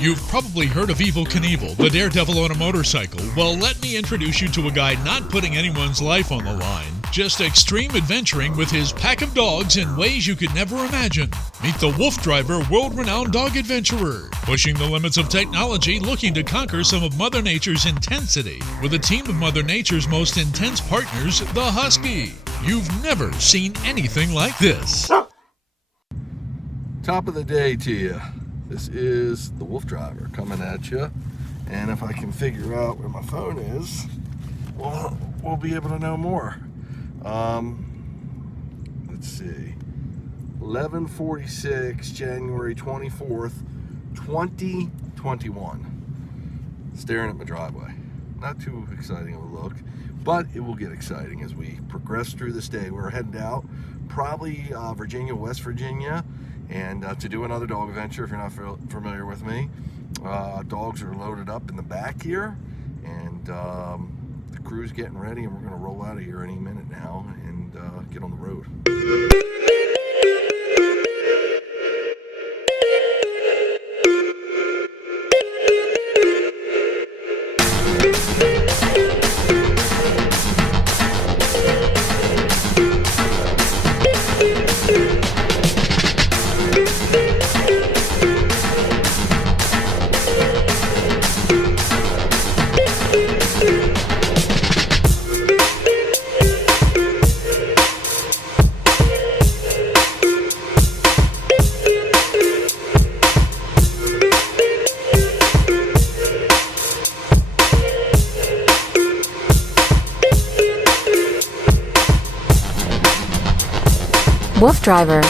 You've probably heard of Evel Knievel, the daredevil on a motorcycle. Well, let me introduce you to a guy not putting anyone's life on the line, just extreme adventuring with his pack of dogs in ways you could never imagine. Meet the Wolf Driver, world-renowned dog adventurer, pushing the limits of technology, looking to conquer some of Mother Nature's intensity, with a team of Mother Nature's most intense partners, the Husky. You've never seen anything like this. Top of the day to you. This is the Wolf Driver coming at you, and if I can figure out where my phone is, we'll be able to know more. Let's see, 11:46, January 24th, 2021. Staring at my driveway. Not too exciting of a look, but it will get exciting as we progress through this day. We're heading out, probably Virginia, West Virginia, and to do another dog adventure. If you're not familiar with me, dogs are loaded up in the back here, and the crew's getting ready, and we're going to roll out of here any minute now and get on the road. Wolf Driver.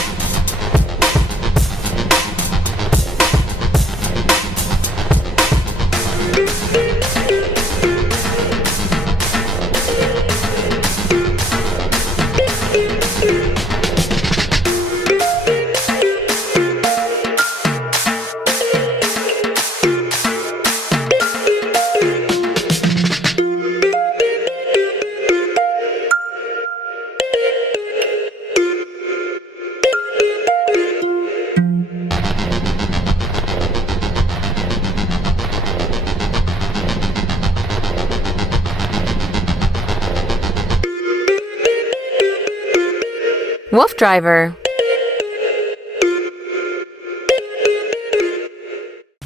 Wolf Driver.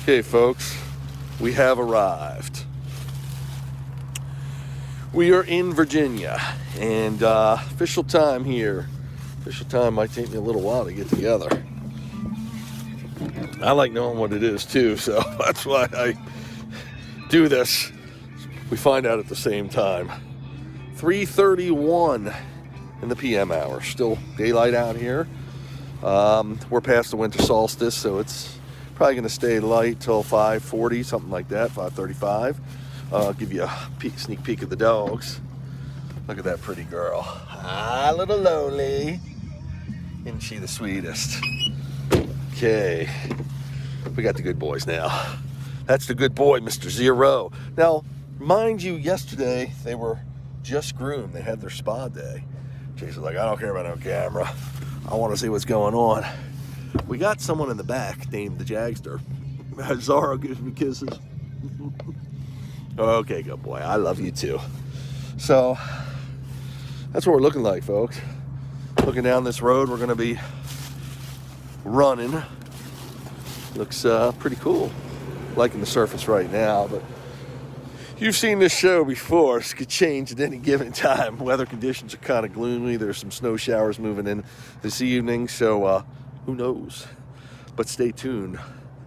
Okay, folks, we have arrived. We are in Virginia, and official time here. Official time might take me a little while to get together. I like knowing what it is too, so that's why I do this. We find out at the same time. 3:31 in the PM hour. Still daylight out here. We're past the winter solstice, so it's probably going to stay light till 5:40, something like that, 5:35. I'll give you a sneak peek of the dogs. Look at that pretty girl. Ah, little Loli. Isn't she the sweetest? Okay, we got the good boys now. That's the good boy, Mr. Zero. Now, mind you, yesterday they were just groomed. They had their spa day. Jason's like, I don't care about no camera. I want to see what's going on. We got someone in the back named the Jagster. Zorro gives me kisses. Okay, good boy. I love you too. So, that's what we're looking like, folks. Looking down this road, we're going to be running. Looks pretty cool. Liking the surface right now, but you've seen this show before. It could change at any given time. Weather conditions are kind of gloomy. There's some snow showers moving in this evening, so who knows? But stay tuned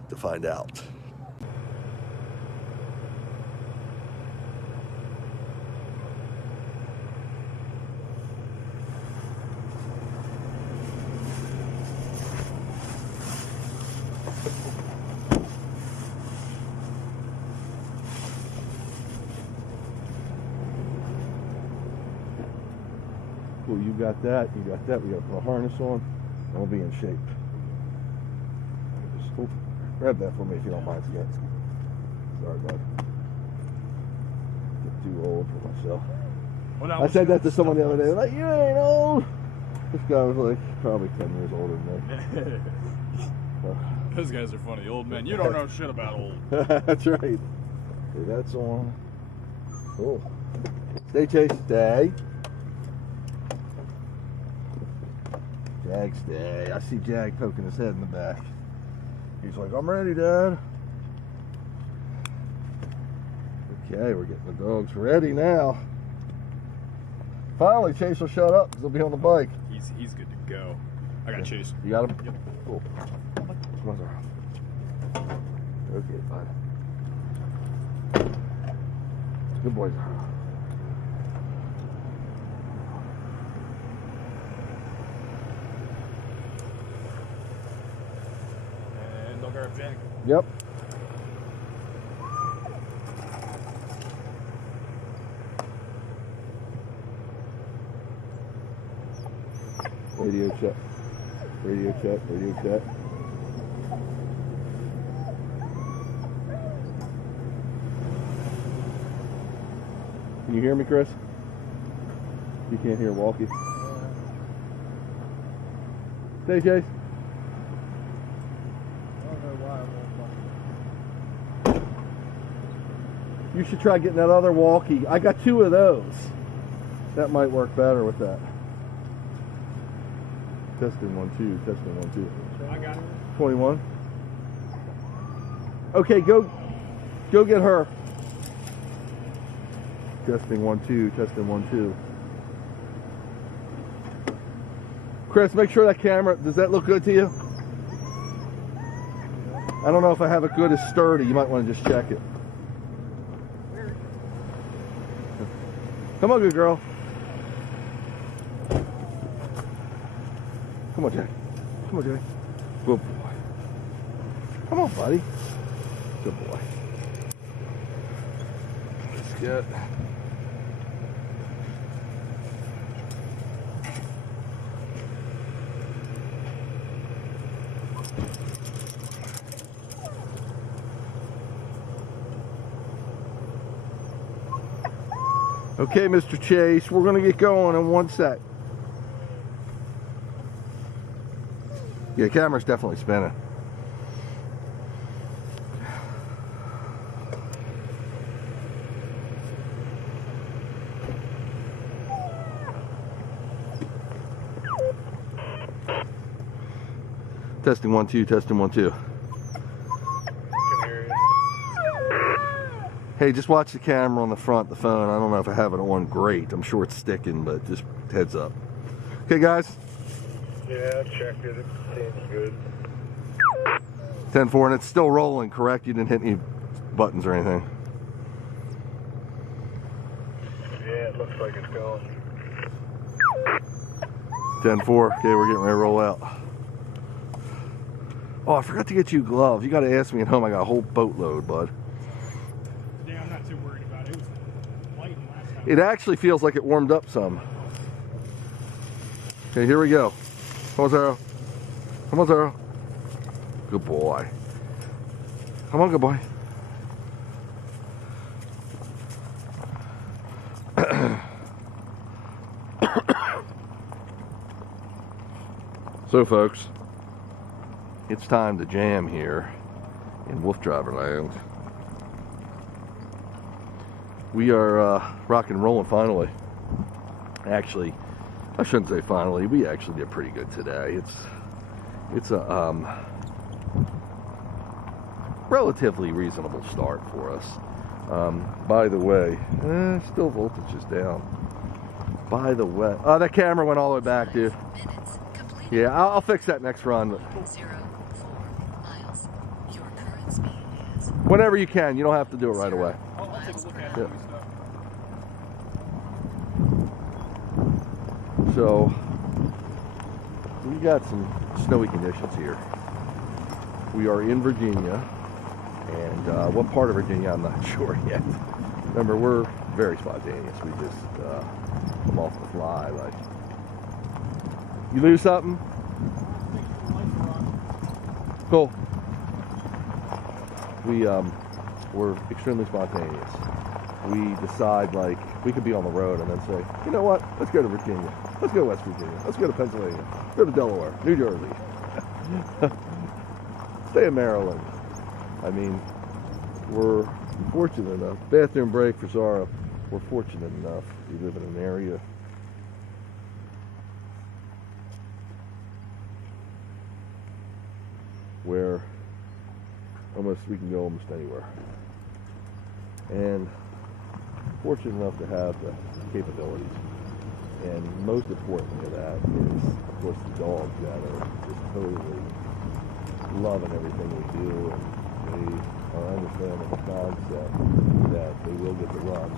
to find out. Cool, you got that, we got to put a harness on, and we'll be in shape. Just grab that for me if you don't mind, Skits. Sorry, bud. Get too old for myself. Well, I said that to someone the other day, like, you ain't old. This guy was like, probably 10 years older than me. Those guys are funny. Old men. You don't know shit about old. That's right. Okay, that's on. Cool. Stay, Chase. Stay. Jag, stay. I see Jag poking his head in the back. He's like, I'm ready, Dad. Okay, we're getting the dogs ready now. Finally, Chase will shut up because he'll be on the bike. He's good to go. I got Chase. You got him? Yep. Cool. Come on, Zara. Okay, bud. Good boy, Zara. And they'll grab Jack. Yep. Radio check. Radio check. Radio check. Can you hear me, Chris? You can't hear walkie. Stay, Chase. You should try getting that other walkie. I got 2 of those. That might work better with that. Testing 1 2. Testing 1 2. I got it. 21. Okay, go get her. Testing 1 2. Testing 1 2. Chris, make sure that camera, does that look good to you? I don't know if I have it good as sturdy. You might want to just check it. Come on, good girl. Come on, Jack. Come on, Jack. Good boy. Come on, buddy. Good boy. That's good. Okay, Mr. Chase, we're going to get going in 1 sec. Yeah, camera's definitely spinning. Testing 1 2, testing 1 2. Hey, just watch the camera on the front, the phone. I don't know if I have it on great. I'm sure it's sticking, but just heads up. Okay, guys? Yeah, I checked it. It seems good. 10-4, and it's still rolling, correct? You didn't hit any buttons or anything? Yeah, it looks like it's going. 10-4. Okay, we're getting ready to roll out. Oh, I forgot to get you gloves. You got to ask me at home. I got a whole boatload, bud. Yeah, I'm not too worried about it. It was light last time. It actually feels like it warmed up some. Okay, here we go. Come on, Zara. Come on, Zara. Good boy. Come on, good boy. So, folks, it's time to jam here in Wolf Driver Land. We are rock and rolling finally. Actually, I shouldn't say finally. We actually did pretty good today. It's a relatively reasonable start for us. By the way, still voltage is down. By the way, that camera went all the way back, dude. Yeah, I'll fix that next run. 0.04 miles. Your current speed is. Whenever you can. You don't have to do it right away. I'll take a look at it. Yeah. So, we got some snowy conditions here. We are in Virginia, and what part of Virginia, I'm not sure yet. Remember, we're very spontaneous. We just come off the fly. Like, you lose something? Cool. We're extremely spontaneous. We decide, like, we could be on the road and then say, you know what, let's go to Virginia. Let's go to West Virginia. Let's go to Pennsylvania. Let's go to Delaware, New Jersey. stay in Maryland. I mean, we're fortunate enough. Bathroom break for Zara. We're fortunate enough. We live in an area where we can go almost anywhere. And fortunate enough to have the capabilities. And most importantly of that is, of course, the dogs that are just totally loving everything we do, and they are understanding the concept that they will get to run.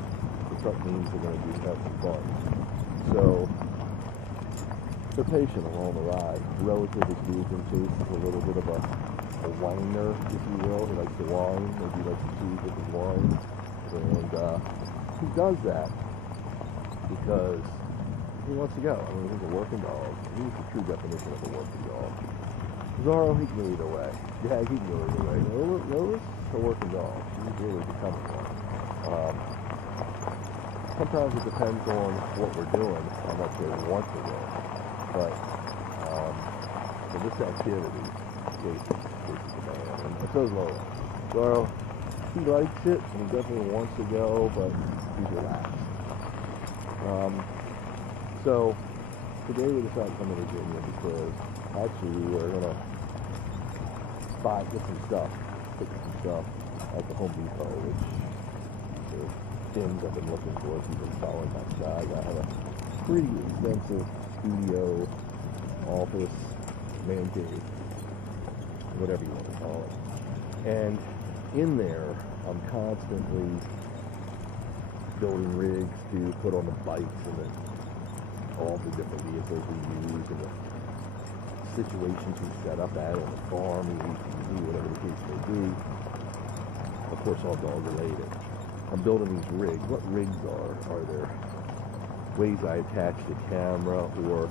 The truck means they're going to have some fun. So they're patient along the ride. Relatively speaking, Chase is a little bit of a whiner, if you will. He likes to whine, maybe he likes to cheat with his whine. And he does that because he wants to go. I mean, he's a working dog. He's the true definition of a working dog. Zorro, he can go either way. Jag, he can go either way. Lois, a working dog. She's really becoming one. Sometimes it depends on what we're doing, how much they want to do. But for this activity, Casey's the man. And so is Lola. Zorro, he likes it, and he definitely wants to go, but he's relaxed. So today we decided to come to Virginia because actually we were going to get some stuff, pick up some stuff at the Home Depot, which the things I've been looking for. If you've been following my side, I have a pretty extensive studio, office, man cave, whatever you want to call it. And in there, I'm constantly building rigs to put on the bikes and all the different vehicles we use and the situations we set up at on the farm, the ATV, whatever the case may be. Of course, all dog related. I'm building these rigs. What rigs are there? Ways I attach the camera or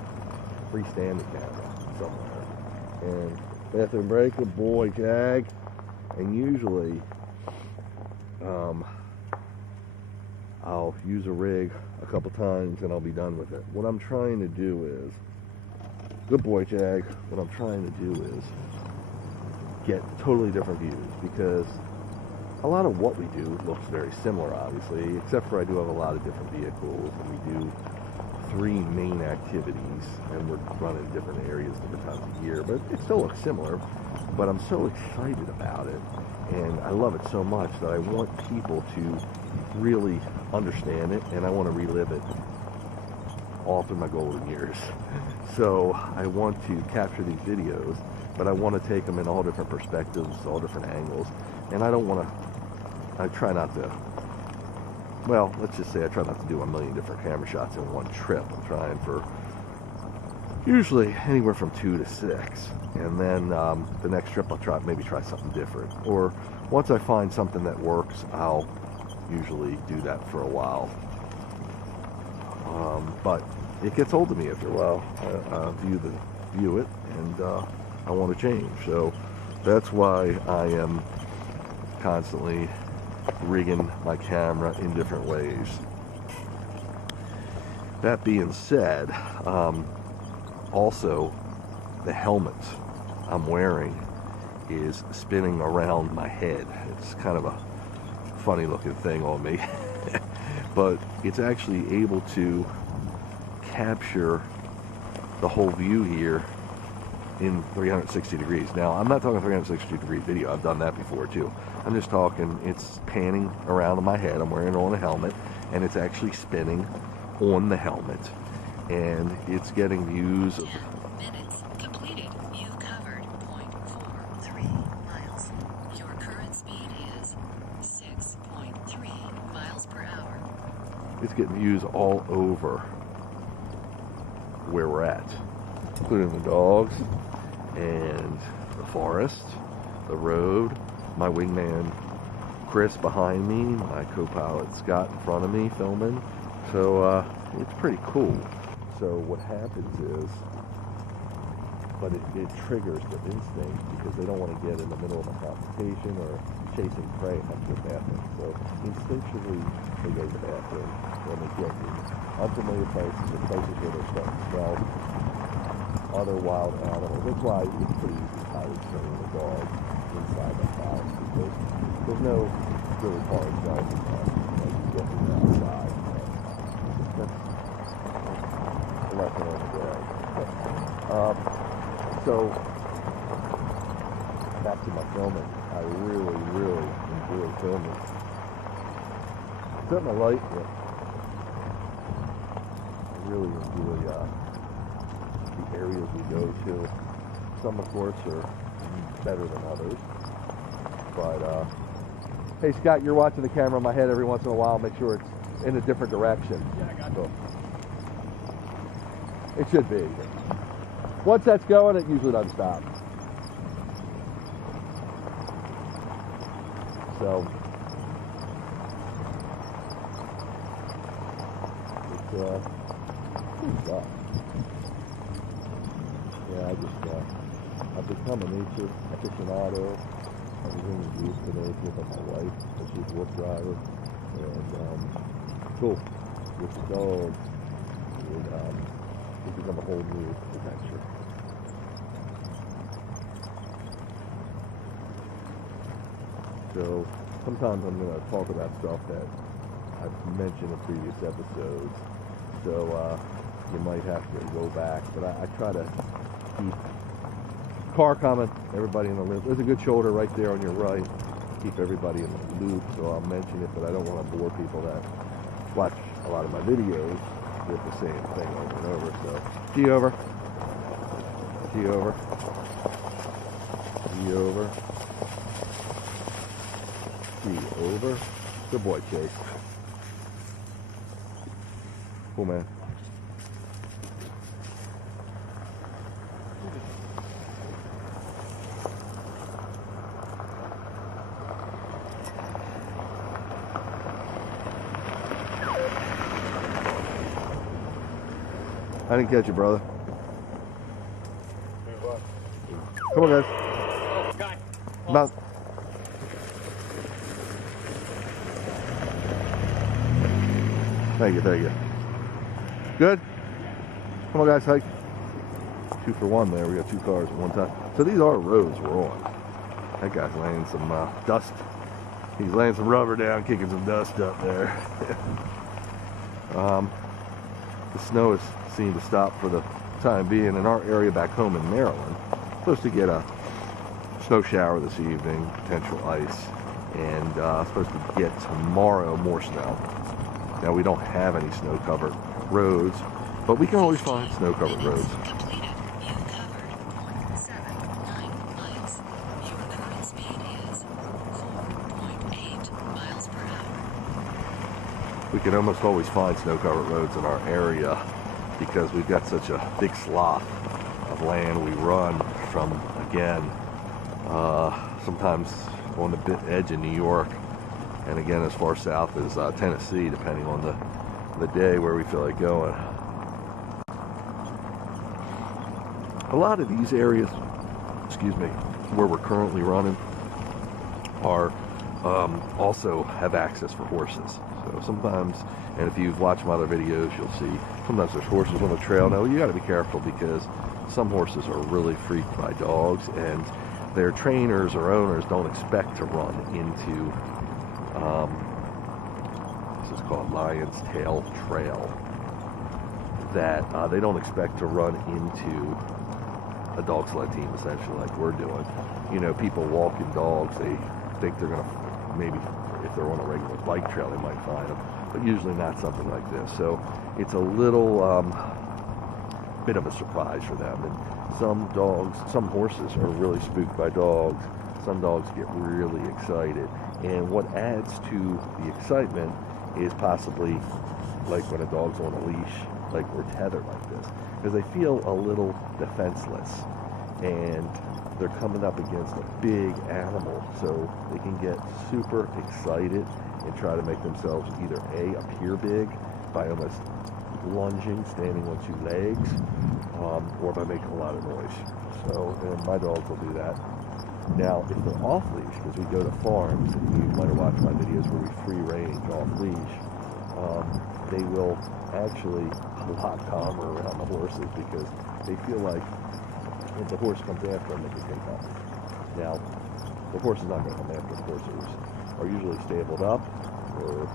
freestand the camera somewhere. And bathroom break, good boy, Jag. And usually, I'll use a rig a couple times and I'll be done with it. What I'm trying to do is, good boy, Jag, what I'm trying to do is get totally different views, because a lot of what we do looks very similar, obviously, except for I do have a lot of different vehicles, and we do 3 main activities, and we're running different areas different times of year, but it still looks similar. But I'm so excited about it, and I love it so much that I want people to really understand it, and I want to relive it all through my golden years. So I want to capture these videos, but I want to take them in all different perspectives, all different angles, and I try not to, well, let's just say I try not to do a million different camera shots in one trip. I'm trying for usually anywhere from 2 to 6, and then the next trip I'll maybe try something different, or once I find something that works, I'll usually do that for a while. But it gets old to me after a while. I view it, and I want to change. So that's why I am constantly rigging my camera in different ways. That being said, also the helmet I'm wearing is spinning around my head. It's kind of a funny looking thing on me, but it's actually able to capture the whole view here in 360 degrees. Now, I'm not talking 360 degree video. I've done that before too. I'm just talking, it's panning around on my head. I'm wearing it on a helmet, and it's actually spinning on the helmet, and it's getting views of 10 minutes completed. You've covered 0.43 miles. Your current speed is 6.3 miles per hour. it's getting views all over where we're at, including the dogs and the forest, the road, my wingman Chris behind me, my co-pilot Scott in front of me filming. So it's pretty cool. So what happens is, but it triggers the instinct, because they don't want to get in the middle of a confrontation or chasing prey and have to go to the bathroom. So instinctually they go to the bathroom when they get in unfamiliar places or places where they're starting to smell other wild animals. That's why it's pretty easy how to train the dog inside the house because there's no really car inside the house. Like you get from the outside. That's a lesson on the day. So back to my filming. I really, really enjoy filming. Something I like. Yeah. I really enjoy the areas we go to. Some, of course, are better than others. But, hey, Scott, you're watching the camera in my head every once in a while. Make sure it's in a different direction. Yeah, I got you. It should be. Once that's going, it usually doesn't stop. So, it's good stuff. Yeah, I've become a nature aficionado. I was in euthanasia with my wife, and she's a wolf driver, and cool. With the dog, it's become a whole new adventure. So sometimes I'm going to talk about stuff that I've mentioned in previous episodes. So you might have to go back, but I try to keep car coming, everybody in the loop. There's a good shoulder right there on your right. Keep everybody in the loop, so I'll mention it, but I don't want to bore people that watch a lot of my videos with the same thing over and over. So, G over. G over. G over. G over. Good boy, Chase. Cool, man. I didn't catch you, brother. Come on, guys. Oh, guy. About. Thank you. Good? Come on, guys, hike. 2 for 1 there. We got 2 cars at one time. So these are roads we're on. That guy's laying some dust. He's laying some rubber down, kicking some dust up there. The snow is seen to stop for the time being in our area back home in Maryland. Supposed to get a snow shower this evening, potential ice, and supposed to get tomorrow more snow. Now we don't have any snow-covered roads, but we can always find snow-covered roads. Completed. You covered 0.79 miles. Your current speed is 4.8 miles per hour. We can almost always find snow-covered roads in our area because we've got such a big swath of land we run from, again, sometimes on the edge of New York, and again as far south as Tennessee, depending on the day where we feel like going. A lot of these areas, where we're currently running are also have access for horses. So sometimes, and if you've watched my other videos, you'll see sometimes there's horses on the trail. Now you got to be careful because some horses are really freaked by dogs, and their trainers or owners don't expect to run into this is called Lion's Tail Trail, that they don't expect to run into a dog sled team, essentially, like we're doing. You know, people walking dogs, they think they're gonna, maybe if they're on a regular bike trail, they might find them, but usually not something like this. So it's a little bit of a surprise for them. And some horses are really spooked by dogs. Some dogs get really excited. And what adds to the excitement is possibly like when a dog's on a leash, like we're tethered like this, because they feel a little defenseless and they're coming up against a big animal, so they can get super excited and try to make themselves either appear big by almost lunging, standing on 2 legs, or by making a lot of noise. So, and my dogs will do that. Now, if they're off leash, because we go to farms, and you might have watched my videos where we free range off leash, they will actually a lot calmer around the horses because they feel like if the horse comes after them, they can take off. Now, The horse is not going to come after. The horses are usually stabled up or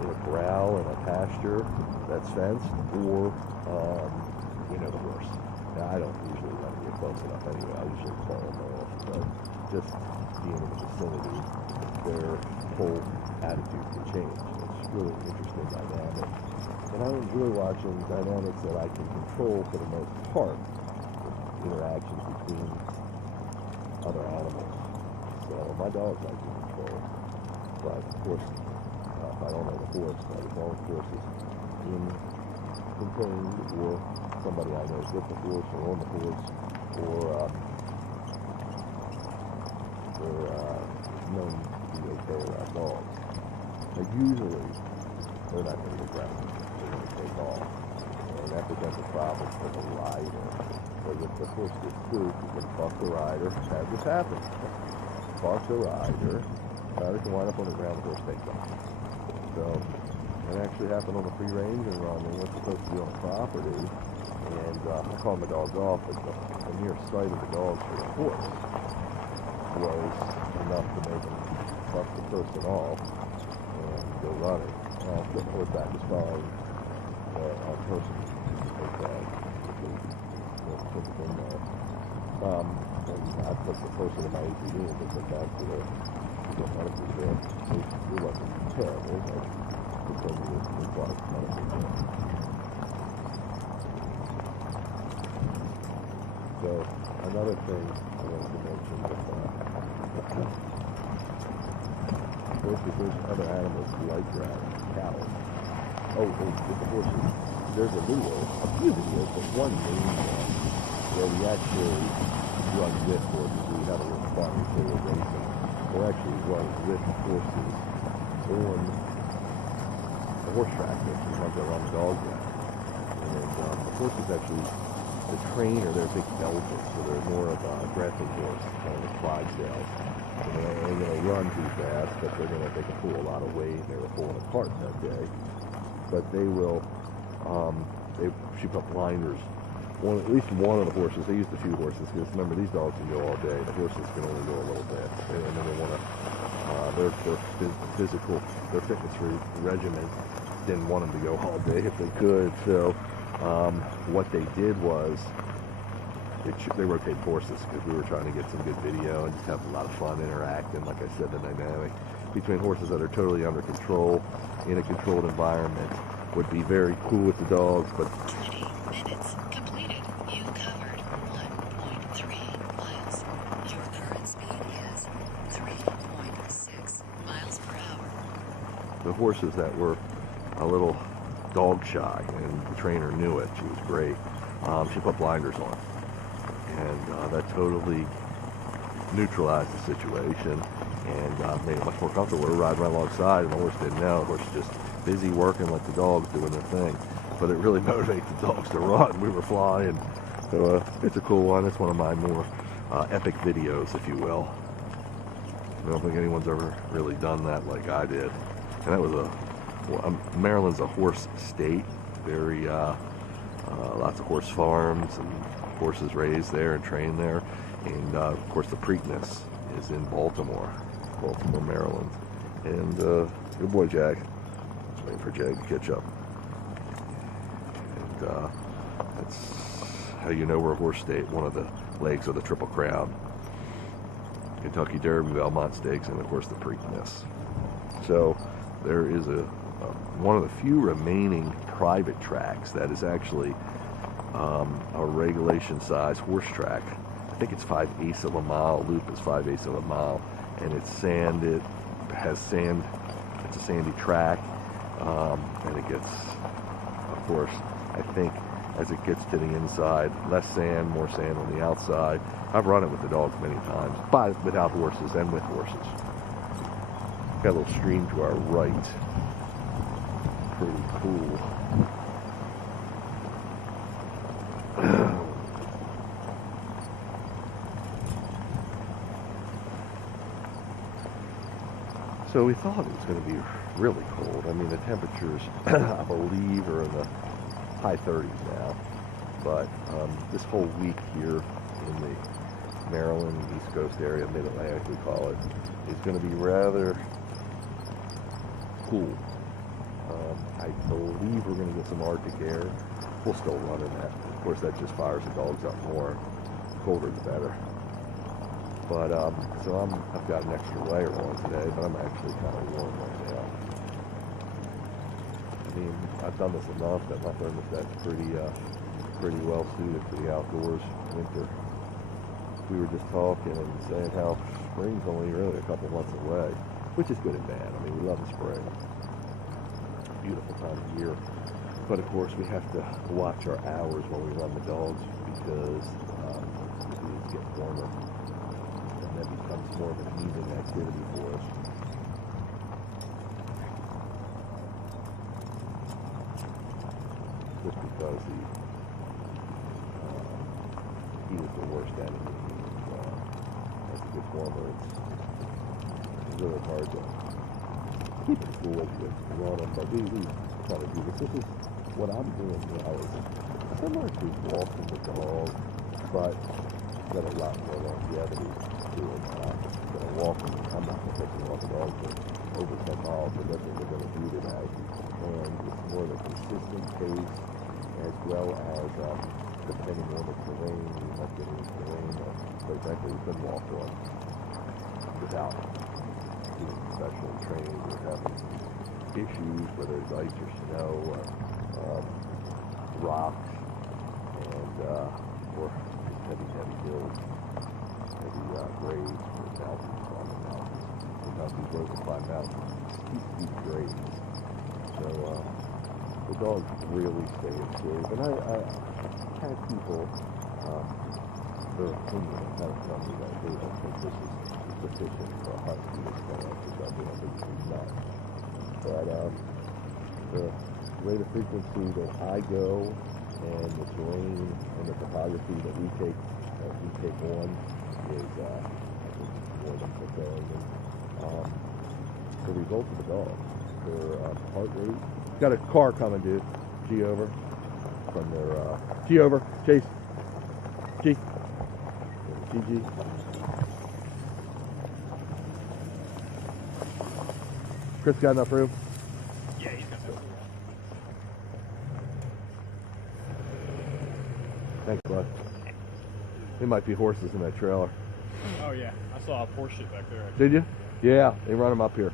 in a corral in a pasture that's fenced, or the horse. Now, I don't usually let them get close enough anyway. I usually call them off, but just being in the vicinity, their whole attitude can change. It's really an interesting dynamic. And I enjoy watching dynamics that I can control for the most part, interactions between other animals. So my dogs I can control, but of course, if I don't know the horse, as long as the horse is contained, or somebody I know is with the horse or on the horse, or they're known to be okay around dogs. Now usually, they're not going to get aggressive. They're going to take off. And that presents a problem for the rider. Because if the horse gets spooked, you can buck the rider. That just happens. Buck the rider. Rider can wind up on the ground, the horse takes off. So, it actually happened on the free range and run. They weren't supposed to be on the property. And I called my dogs off, but the mere sight of the dogs for the horse was enough to make them buck the person off and go running. Put the horse back as fine on person okay, because took it in there. And I put the person in my ATV and took them back to the medical care. It wasn't terrible, but continued to require medical care. So another thing I wanted to mention with horses, there's other animals like that, cows. With the horses, there's a few videos, but one main one where we actually run with horses. We have a little fun before we're racing. We're actually running with horses on the horse track, which is like they're on the dog yet. And the horses actually, the trainer, they're big Belgians, so they're more of a dressing horse, kind of a Clydesdale. And they're going to run too fast, but they can pull a lot of weight. They were pulling apart that day. But they will, she put blinders on at least one of the horses. They used a few horses, because remember, these dogs can go all day. The horses can only go a little bit. And then they want to, their fitness regimen didn't want them to go all day if they could. So what they did was, they rotated horses, because we were trying to get some good video and just have a lot of fun interacting. Like I said, the dynamic between horses that are totally under control in a controlled environment would be very cool with the dogs, but 20 minutes completed. You covered 1.3 miles. Your current speed is 3.6 miles per hour. the horses that were a little dog shy, and the trainer knew it. She was great. She put blinders on, and that totally neutralized the situation and made it much more comfortable. We were riding right alongside, and the horse didn't know. The horse was just busy working like the dogs doing their thing. But it really motivates the dogs to run. We were flying. So it's a cool one. It's one of my more epic videos, if you will. I don't think anyone's ever really done that like I did. And that was Maryland's a horse state. Very, lots of horse farms and horses raised there and trained there. And of course the Preakness is in Baltimore, Maryland. And good boy, Jag. Just waiting for Jag to catch up. And that's how you know we're a horse state. One of the legs of the Triple Crown. Kentucky Derby, Belmont Stakes, and of course the Preakness. So there is one of the few remaining private tracks that is actually a regulation size horse track. I think it's 5/8 of a mile. Loop is 5/8 of a mile, and it's sand. It has sand. It's a sandy track, and it gets, of course, I think as it gets to the inside, less sand, more sand on the outside. I've run it with the dogs many times, but without horses and with horses. Got a little stream to our right. Pretty cool. So we thought it was going to be really cold. I mean, the temperatures, I believe, are in the high 30s now. But this whole week here in the Maryland, East Coast area, Mid-Atlantic we call it, is going to be rather cool. I believe we're going to get some Arctic air. We'll still run in that. Of course, that just fires the dogs up more. Colder the better. But so I've got an extra layer on today, but I'm actually kind of warm right now. I mean, I've done this enough that my thermostat's pretty well suited for the outdoors winter. We were just talking and saying how spring's only really a couple months away, which is good and bad. I mean, we love the spring. Beautiful time of year. But of course, we have to watch our hours while we run the dogs because it gets warmer. And that becomes more of an evening activity for us. Just because the heat is the worst enemy. As it gets warmer, it's really hard to keep it cool as you run them, but we try to do this. This is what I'm doing now is similar to walking the dog, but got a lot more longevity to it. I'm going to walk them. I'm not going to take them off the dog for over 10 miles, but that's what we're going to do today. And it's more of a consistent pace as well as depending on the terrain, you might get into terrain that, quite frankly, you couldn't walk on without being professionally trained or having issues, whether it's ice or snow or rocks and or heavy hills, heavy grades or mountains on the mountains. Sometimes these roads will climb mountains, steep grades. So the dogs really stay in shape. And I had people, their opinion on how to tell me that they don't think this is sufficient for a hunt to do this kind of exercise. They don't think it's not. But the rate of frequency that I go and the terrain and the topography that we take on is I think more than fulfilling. And the result of the dogs, their heart rate. Got a car coming, dude. G over from their G over. Chase. G. GG. Chris got enough room? Yeah, he's got that. Thanks, bud. There might be horses in that trailer. Oh yeah, I saw a horse shit back there. Did you? Yeah, they run them up here.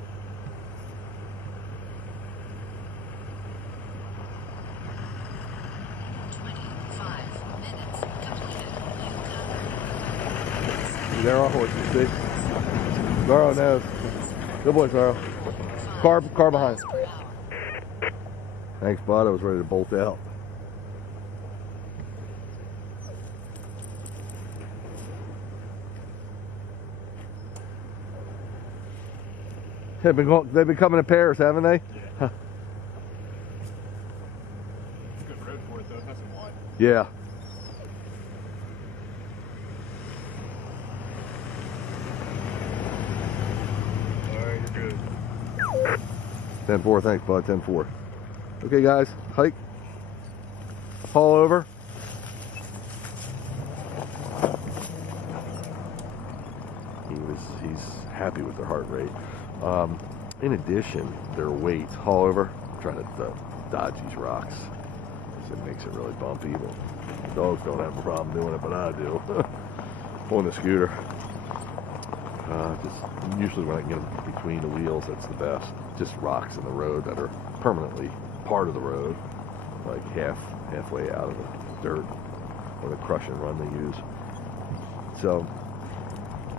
There are horses, see? Garo knows. Good boy, Garo. Car behind. Thanks, bud. I was ready to bolt out. They've been coming in pairs, haven't they? Yeah. It's a good road for it, though. It's nice and wide. Yeah. Alright, you're good. 10-4, thanks, bud. 10-4. Okay, guys, hike. Haul over. He's happy with their heart rate. In addition, their weight. Haul over. I'm trying to dodge these rocks. It makes it really bumpy. But dogs don't have a problem doing it, but I do. On the scooter. Just usually when I can get them between the wheels, that's the best. Just rocks in the road that are permanently part of the road, like halfway out of the dirt or the crush and run they use. So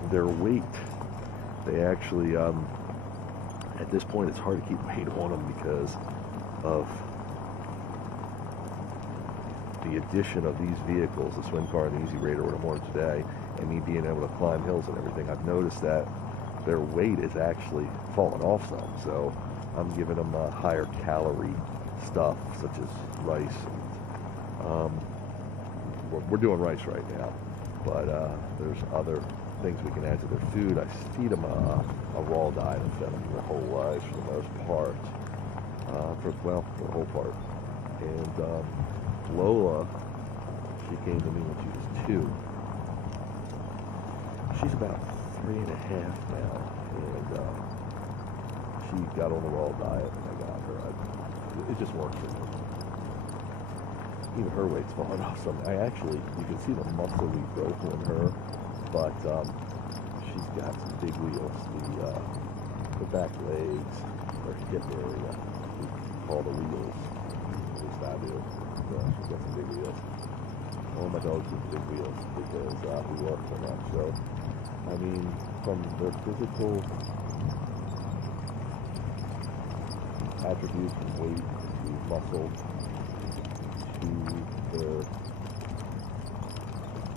their weight, they actually at this point it's hard to keep weight on them because of the addition of these vehicles, the Swim Car and the Easy Raider, what I'm on today, and me being able to climb hills and everything. I've noticed that their weight is actually falling off some, so I'm giving them higher calorie stuff such as rice. We're doing rice right now, but there's other things we can add to their food. I feed them a raw diet. I've fed them their whole lives for the most part, for the whole part. And Lola, she came to me when she was 2. she's about 3.5 now, and she got on the raw diet when I got her. It just works for me. Even her weight's falling off some. You can see the muscle we built in her, but she's got some big wheels. The back legs, or hip area, we call the wheels. At least I do. She's got some big wheels. All my dogs have big wheels because we work so much. So, I mean, from the physical attributes, from weight to muscle to their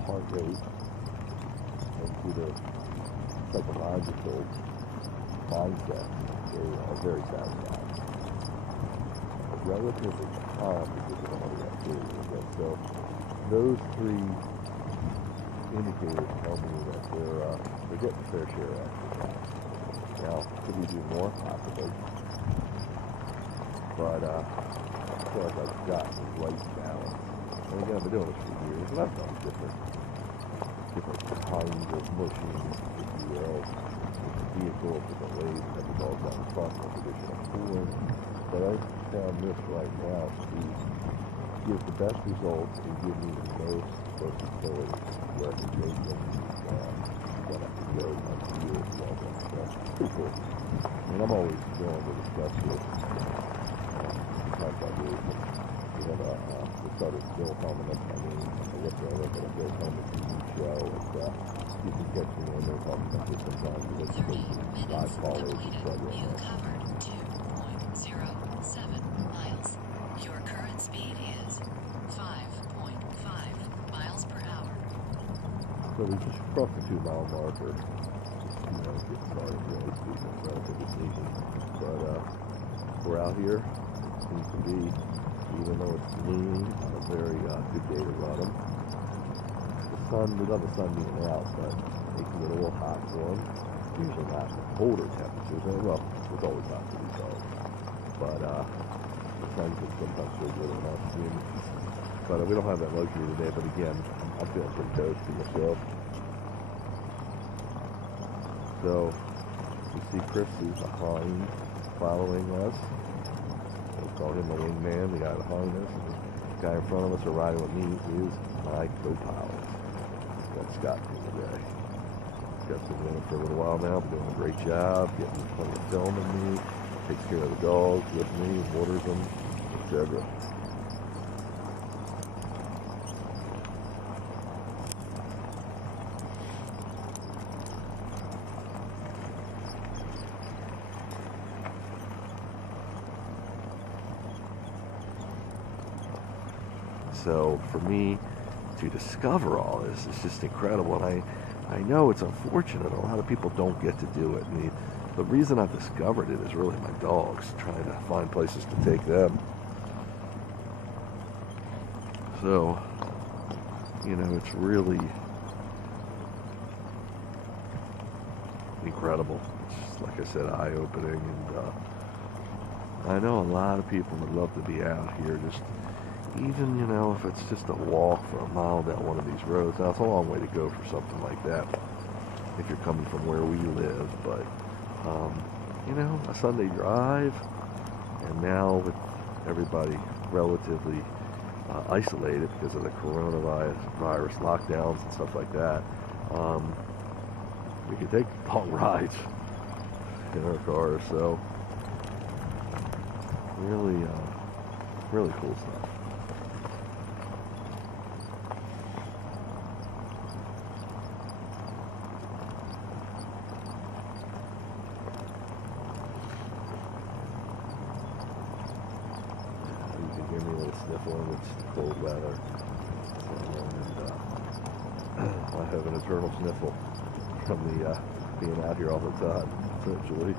heart rate and to their psychological mindset, they are very satisfied. Relatively calm because of all the activity we get. So those three indicators tell me that they're getting a fair share of exercise. Now, could we do more? Possibly. But I feel like I've got the right balance. And again, I've been doing this for years, and I've done different kinds of motion, if you will, different vehicles, different ways to have the dogs out in front, more traditional pulling. But I found this right now to give the best results and give me the most versatility where I can go when I can go on years well. So it's pretty cool. I mean, I'm always willing to discuss this. We started Bill Helman, I guess I look at a Bill Helman TV show, and you can catch me when they're talking about this sometimes. You listen to live callers, etc. You covered 2.07 miles. Your current speed is 5.5 miles per hour. So we just crossed the 2-mile marker. Get started really speaking, relatively speaking. But we're out here. Seems to be, even though it's noon, a very good day to run them. The sun, we love the sun being out, but it can get a little hot for them. Usually not colder temperatures. Well, it's always hot for these dogs. But the sun can sometimes feel good enough. But we don't have that luxury today. But again, I'm feeling pretty toasty myself. So, you see Chris is behind, following us. We call him the wingman, the guy behind us. And the guy in front of us are riding with me is my co-pilot. That's Scott today. Scott's been doing it for a little while now, been doing a great job, getting plenty of film in me, takes care of the dogs with me, waters them, etc. So for me to discover all this is just incredible, and I know it's unfortunate. A lot of people don't get to do it. And the reason I've discovered it is really my dogs, trying to find places to take them. So, it's really incredible. It's just, like I said, eye-opening, and I know a lot of people would love to be out here, just even, if it's just a walk for a mile down one of these roads. Now, it's a long way to go for something like that if you're coming from where we live, but, a Sunday drive, and now with everybody relatively isolated because of the coronavirus lockdowns and stuff like that, we can take long rides in our cars, so really, really cool stuff. Sniffling, it's cold weather, and I have an eternal sniffle from the being out here all the time, essentially.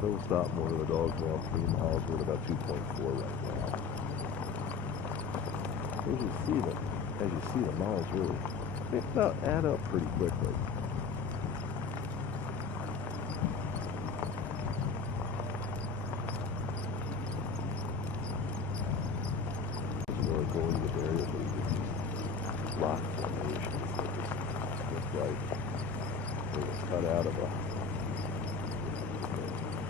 So we'll stop more of the dogs around 3 miles. We're at about 2.4 right now. As you see, the miles really, they add up pretty quickly. going to the area where you see rock formations that just look like they were cut out of a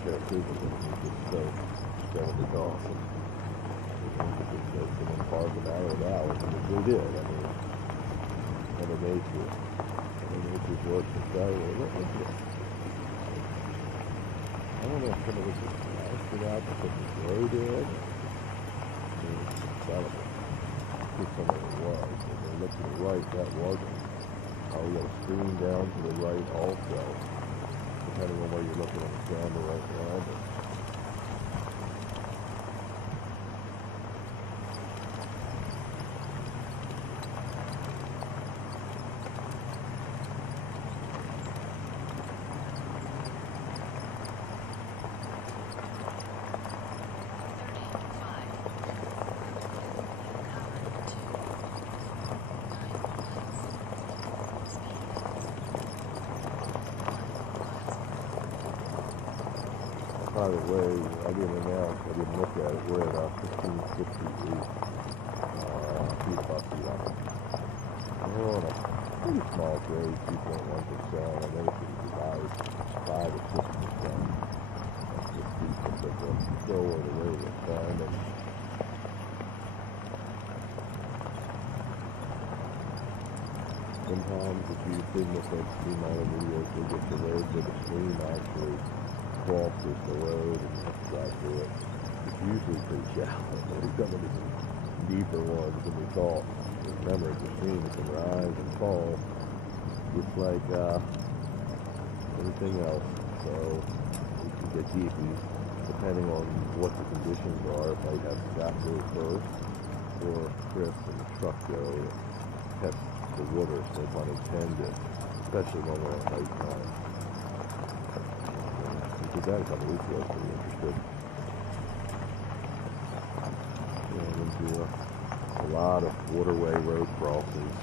pair of scissors, and it's just so incredibly awesome. To just go to them carve them out of the valley, and they did. I mean, Mother Nature's work to say, well, look at this. I don't know if some of this is blasted out to put this road in. I mean, it's incredible. See some of it was. When they look to the right, that wasn't. Oh, we got a stream down to the right also, depending on where you're looking on the camera right now. But by the way, I didn't announce, I didn't look at it, we're at 1568 feet above sea level. We're on a pretty small grade, 2.1%. I noticed it was about 5 or 6%. That's just decent, but still where the rate is climbing. Sometimes if you didn't look at stream-mile videos, you'll get the road where the stream actually crosses the road and you have to drive through it. It's usually pretty shallow, but we've got some deeper ones than we thought. Remember, it's a stream, it can rise and fall, just like anything else. So it can get deep, and depending on what the conditions are, it might have Scott go first, or Chris and the truck go and test the water, so pun intended, especially when we're at night time. Did that a couple weeks ago, pretty interested. And into a lot of waterway road crossings.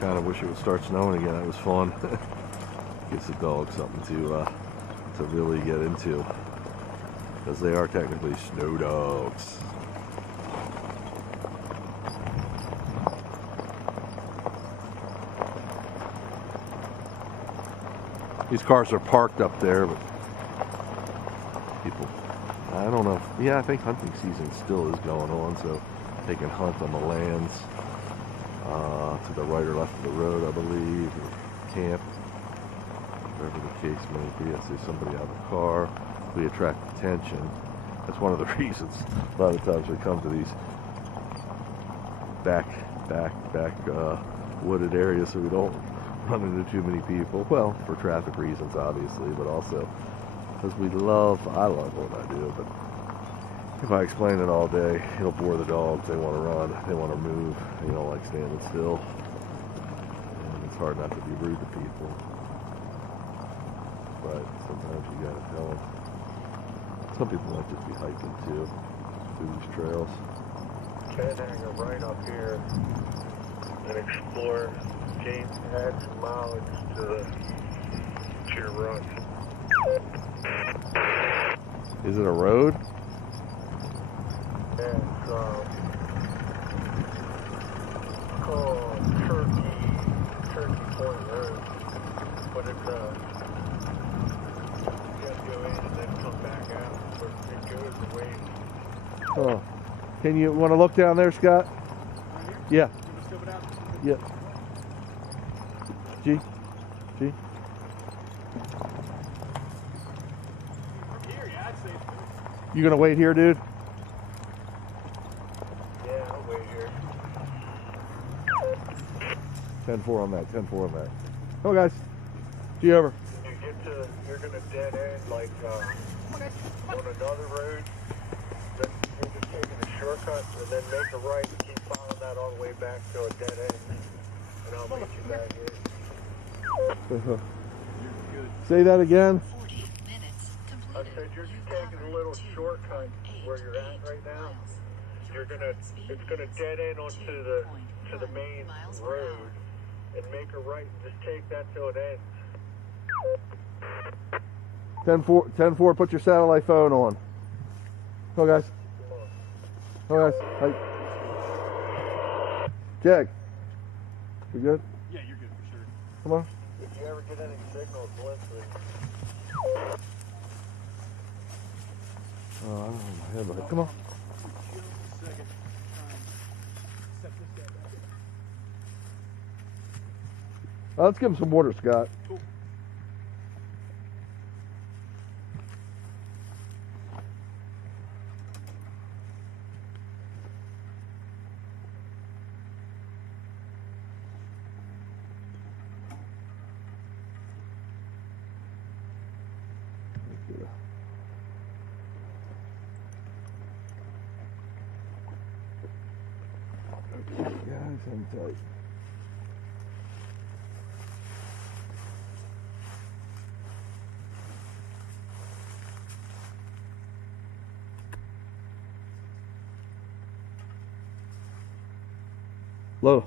Kind of wish it would start snowing again. That was fun. Gives the dogs something to really get into, because they are technically snow dogs. These cars are parked up there, but people, I don't know. Yeah, I think hunting season still is going on, so they can hunt on the lands to the right or left of the road, I believe, or camp, whatever the case may be. I see somebody out of the car. We attract attention. That's one of the reasons a lot of times we come to these back wooded areas, so we don't run into too many people. Well, for traffic reasons, obviously, but also because I love what I do. But if I explain it all day, it'll bore the dogs. They want to run, they want to move, they don't like standing still. And it's hard not to be rude to people. But sometimes you gotta tell them. Some people might just be hiking too, through these trails. Panhandle right up here and explore, add some mileage to your run. Is it a road? Yeah, it's called Turkey Point Road. But it's you have to go in and then come back out. But it goes the way. Oh. Can you want to look down there, Scott? Right here? Yeah. You want to scope it out? Yeah. G. G. From here, yeah, I'd say. You gonna wait here, dude? Yeah, I'll wait here. 10-4 on that. 10-4 on that. Oh, guys. G over. When you get to, you're gonna dead end like on another road. Then you're just taking a shortcut and then make a right and keep following that all the way back to a dead end. And I'll meet you back here. Say that again. 40 minutes I completed. said you're You just taking a covered little shortcut 2.88 where you're at right now. miles. Your You're gonna, current speed it's gonna is dead end onto the 2.1 main miles per road hour. and make a right and just take that till it ends. 10-4. 10-4. Put your satellite phone on. Oh, guys. Come on. Oh, guys. Hey. Jag. You good? Yeah, you're good for sure. Come on. If you ever get any signals blinking, Oh, I don't know my head, but come on. Just a second. Set this guy back. Let's give him some water, Scott. Cool. Okay, guys, I'm tight. Low.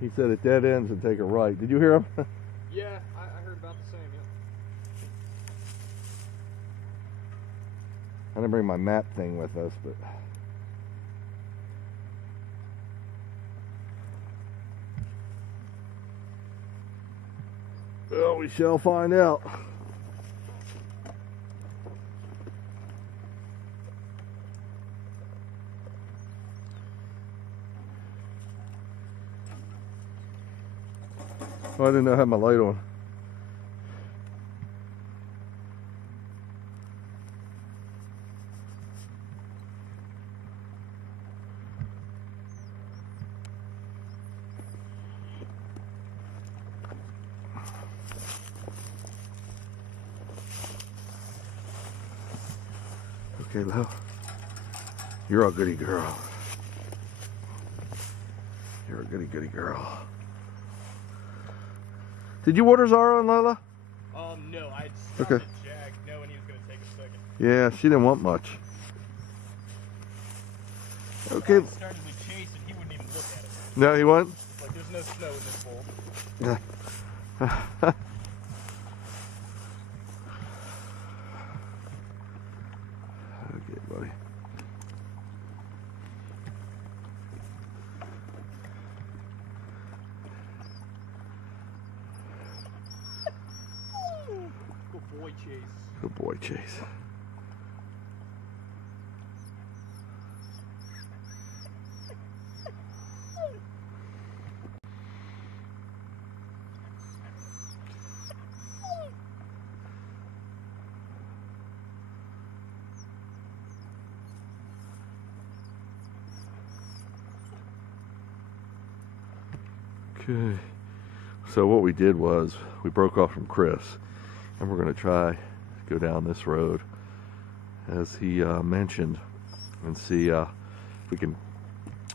He said it dead ends and take a right. Did you hear him? Yeah, I heard about the same, yeah. I didn't bring my map thing with us, but well, we shall find out. Oh, I didn't know I had my light on. Okay, Lo. You're a goody girl. You're a goody girl. Did you order Zara and Lola? No, I had Okay. started Jag knowing he was going to take a second. Yeah, she didn't want much. Okay. I started with Chase and he wouldn't even look at it. No, he went? Like, there's no snow in this bowl. Okay, buddy. Good boy, Chase. Good boy, Chase. Okay, so what we did was we broke off from Chris and we're going to try to go down this road as he mentioned and see if we can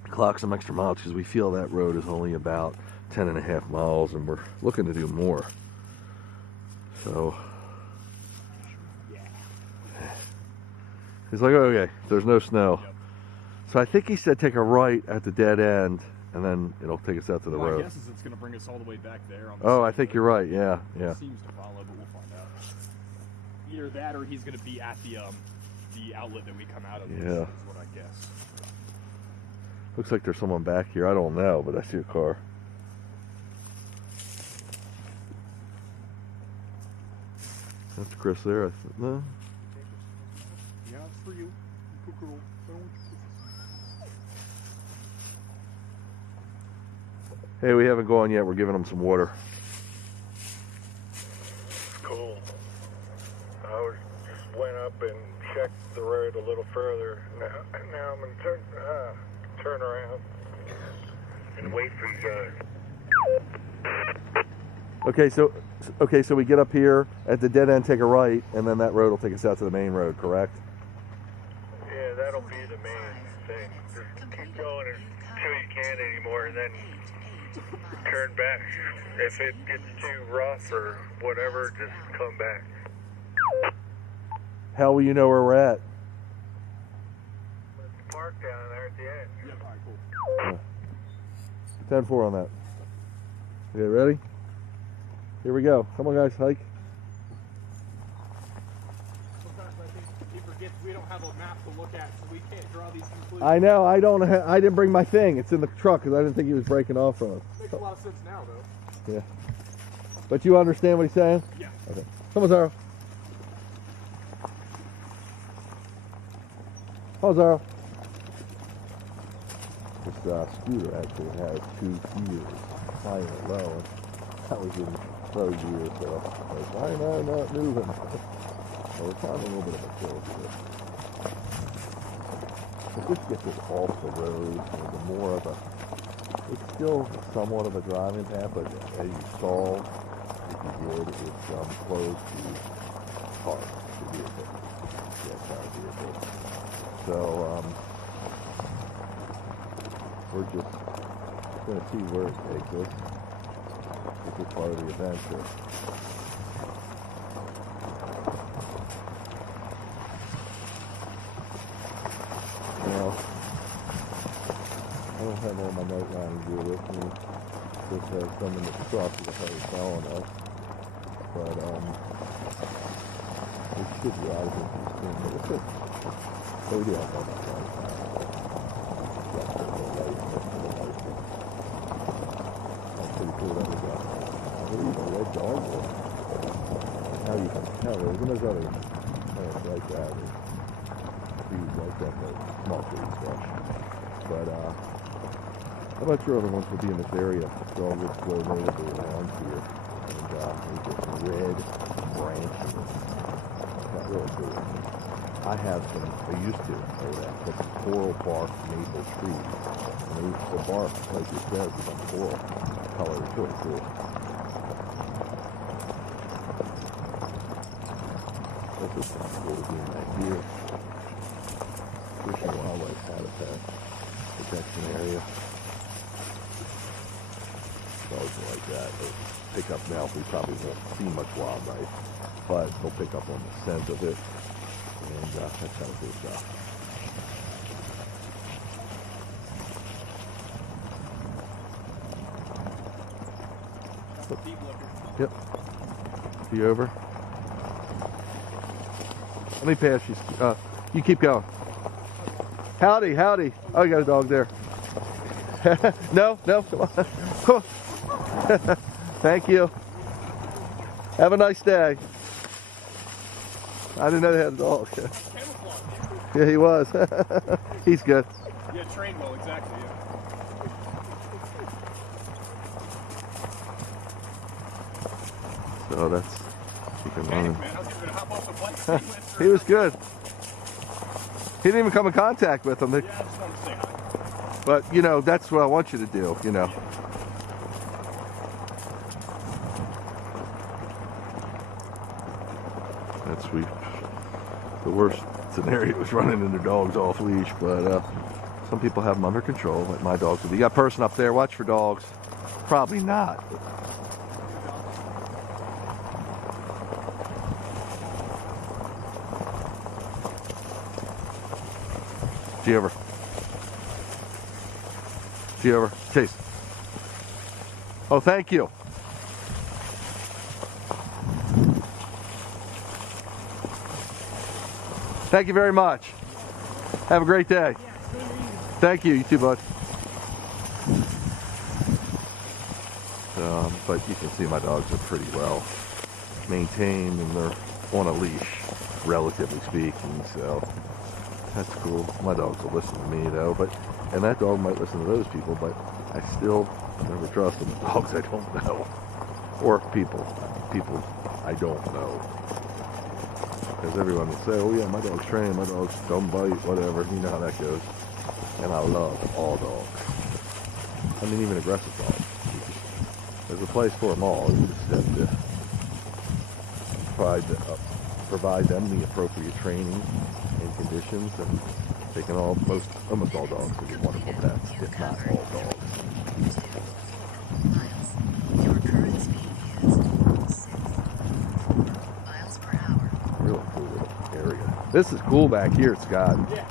clock some extra miles, because we feel that road is only about 10.5 miles and we're looking to do more. So he's like, okay, there's no snow. So I think he said take a right at the dead end and then it'll take us out to the My road. guess is it's going to bring us all the way back there. On the Oh, side I think of you're it. right. Yeah, yeah. Seems to follow, but we'll find out. Either that, or he's going to be at the outlet that we come out of. Yeah. Is what I guess. Looks like there's someone back here. I don't know, but I see a car. That's Chris there. No. Yeah, it's for you. Good girl. Hey, we haven't gone yet. We're giving them some water. Cool. I just went up and checked the road a little further. Now I'm going to turn around and wait for you guys. Okay, so we get up here at the dead end, take a right, and then that road will take us out to the main road, correct? Yeah, that'll be the main thing. Just keep going until you can't anymore, and then turn back. If it gets too rough or whatever, just come back. How will you know where we're at? Park down there at the end. Yep, all right, cool. 10-4 on that. Okay, ready? Here we go. Come on, guys, hike. Sometimes I think he forgets we don't have a map to look at, so we can't draw these conclusions. I know. I don't. I didn't bring my thing. It's in the truck because I didn't think he was breaking off from us. Makes a lot of sense now, though. Yeah. But you understand what he's saying? Yeah. Okay. Come on, Zara. Come on, Zara. This scooter actually has 2 gears, high and low. That was in low gear, so like, why am I not moving? Well, it's on a little bit of a tilt here. But this gets us off the road, the more of a, it's still somewhat of a driving path, but as you stall, if you did, it's close to park, the vehicle. Yeah, car vehicle. So, we're just going to see where it takes us. This is part of the adventure. Now, I don't have all my night line gear with me. Just have some in the truck that's how they're selling us. But, it should be out of here. Oh, yeah, I got that right. Pretty cool that we got. I believe a red dog there. Now you can tell there isn't those other like that. Trees like that, but small trees, fresh. But how about your other ones will be in this area? Dog would flow natively around here. And we get red branches. Not really cool. I have some, I used to, but some coral bark maple trees. And the bark, like you said, is a coral color. It's really cool. This is cool being right here. Fish and Wildlife Habitat Protection Area. Dogs like that. They pick up now. We probably won't see much wildlife, but they'll pick up on the scent of it. And that's kind of cool stuff. Yep. See you over. Let me pass you. You keep going. Howdy, howdy. Oh, you got a dog there. No, come on. Come on. Thank you. Have a nice day. I didn't know they had a dog. Yeah, he was. He's good. Yeah, trained well, exactly, yeah. So that's keep him running. Man, I was going to hop off the bike. He was good. He didn't even come in contact with him. Yeah, I just wanted to say hi. But, you know, that's what I want you to do, you know. That's sweet. The worst scenario was running into dogs off leash, but some people have them under control, like my dogs would be. You got a person up there, watch for dogs. Probably not. Do you ever? See you over. Chase. Oh, thank you. Thank you very much. Have a great day. Thank you. You too, bud. But you can see my dogs are pretty well maintained and they're on a leash, relatively speaking, so that's cool. My dogs will listen to me though, and that dog might listen to those people, but I still never trust them with dogs I don't know. Or people I don't know. Because everyone will say, oh yeah, my dog's trained, my dog's don't bite, whatever, you know how that goes. And I love all dogs. I mean, even aggressive dogs. There's a place for them all. You just have to provide them the appropriate training and conditions, and they can almost all dogs can be wonderful pets, if not all dogs. 2.4 miles. Your current speed is 6 miles per hour. Really cool little area. This is cool back here, Scott. Yeah.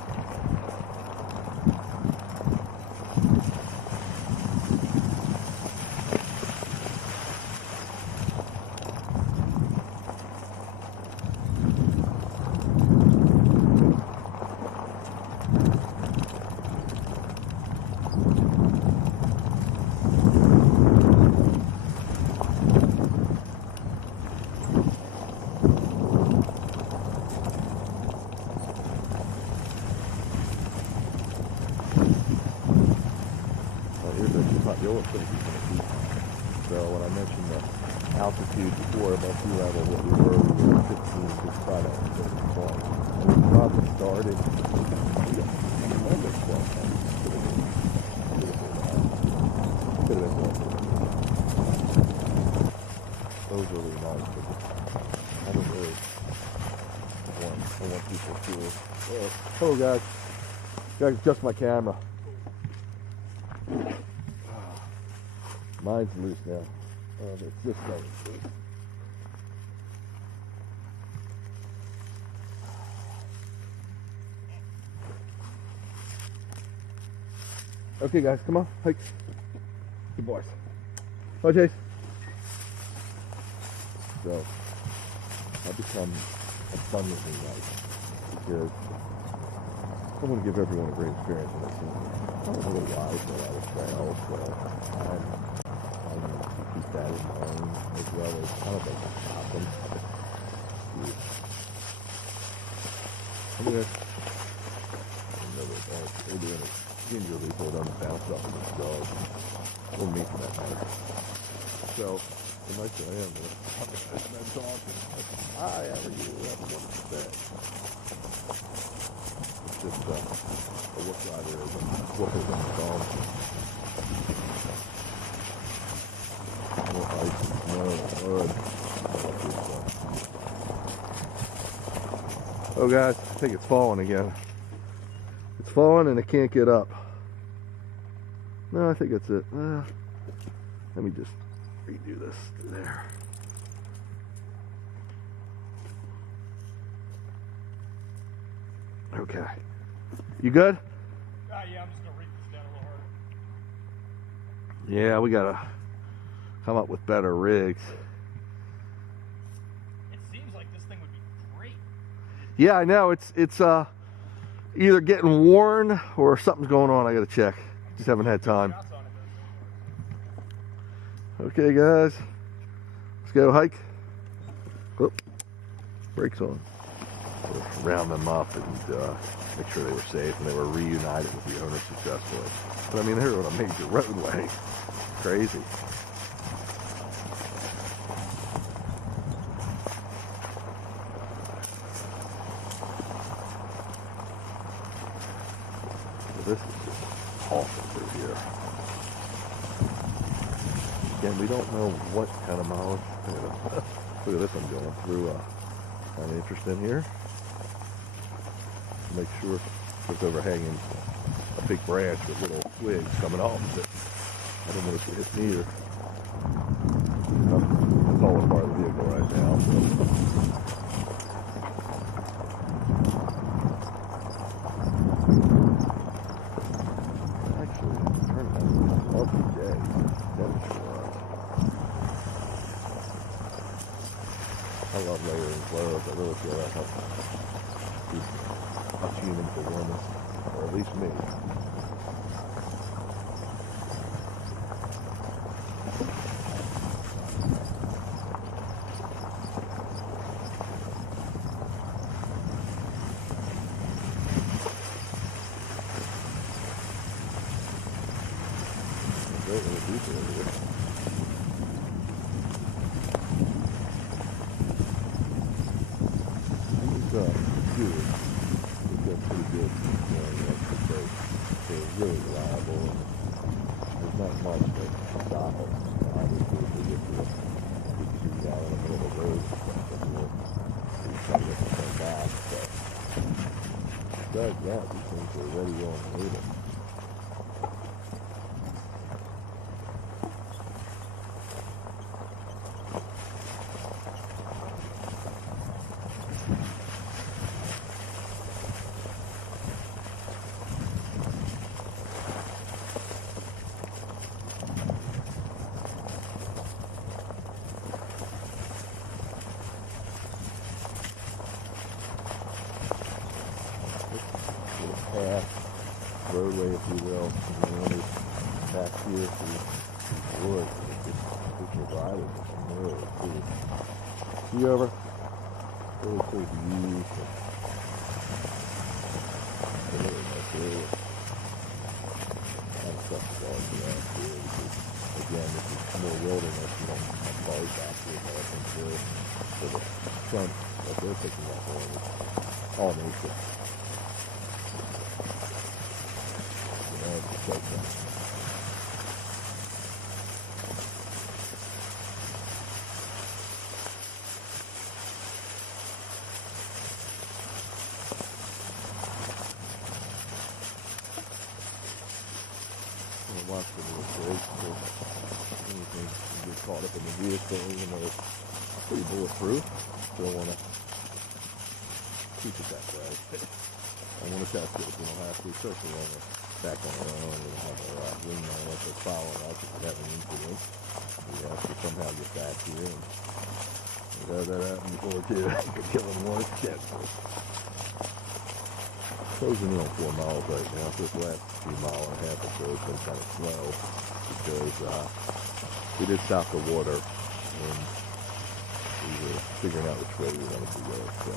So when I mentioned the altitude before above sea level, what we were 15, 55 altitude. And we probably started almost 12 months. Could have been more. Those are really nice, but I don't really want people to. Oh, guys. Gotta adjust my camera. Mine's loose now. It's this thing is loose. Okay, guys, come on, hike. Good boys. Bye, Chase. So, I've become abundantly nice because I want to give everyone a great experience when they see me. I don't know why, but I was trails, so I need to keep that in mind as well as kind of like a problem. I'm gonna we're doing it gingerly so it doesn't bounce up in this dog. Or me for that matter. So the nice that I am, I'm talking. Hi, how are you? Have a wonderful day. It's just a wolf rider is a whoopers on the dog. More ice and snow and mud. Oh guys, I think it's falling again. It's falling and it can't get up. No, I think that's it. Let me just redo this there. Okay. You good? Yeah, I'm just gonna read this down a little harder. Yeah, we gotta come up with better rigs. It seems like this thing would be great. Yeah, I know. It's either getting worn or something's going on. I gotta check. Just haven't had time. Shots on it, Okay, guys. Let's go hike. Oh, brakes on. We'll round them up and make sure they were safe and they were reunited with the owner successfully. But I mean, they're on a major roadway. Crazy. This is just awful through here. Again, we don't know what kind of mileage. Look at this one going through. Kind of interesting here. Make sure it's overhanging a big branch with little twigs coming off of it. I don't want it to hit me either. It's all a part of the vehicle right now. So. Actually, turn that. slows. I really feel that helps keep us humans awareness, or at least me. Great little detail here. These we've got pretty good, they're really reliable, and there's not much that stop them. Obviously, if we get to a big tree out in the middle of the road, we try to get them come back, but besides that, these things are ready, willing, and able. Path, roadway, if you will, and then back here through these woods. It's provided with some really cool. See over? Really cool views. Really nice area. A lot of stuff is always around here because, again, this is more wilderness. You don't have cars back here, but I think for the front that they're picking up on is all nature. Just like that. Watch the little bridge so anything can get caught up in the vehicle, even though it's pretty bulletproof. Still want to keep it that way. I want to test it if we don't have to, especially when we're back on our own. We don't have our wing on us or following us if we have an incident. We have to somehow get back here. And we've had that happen before too. We're killing one step. Closing in on 4 miles right now. So this last few mile and a half or so has been kind of slow because we did stop the water and we were figuring out which way we wanted to go. So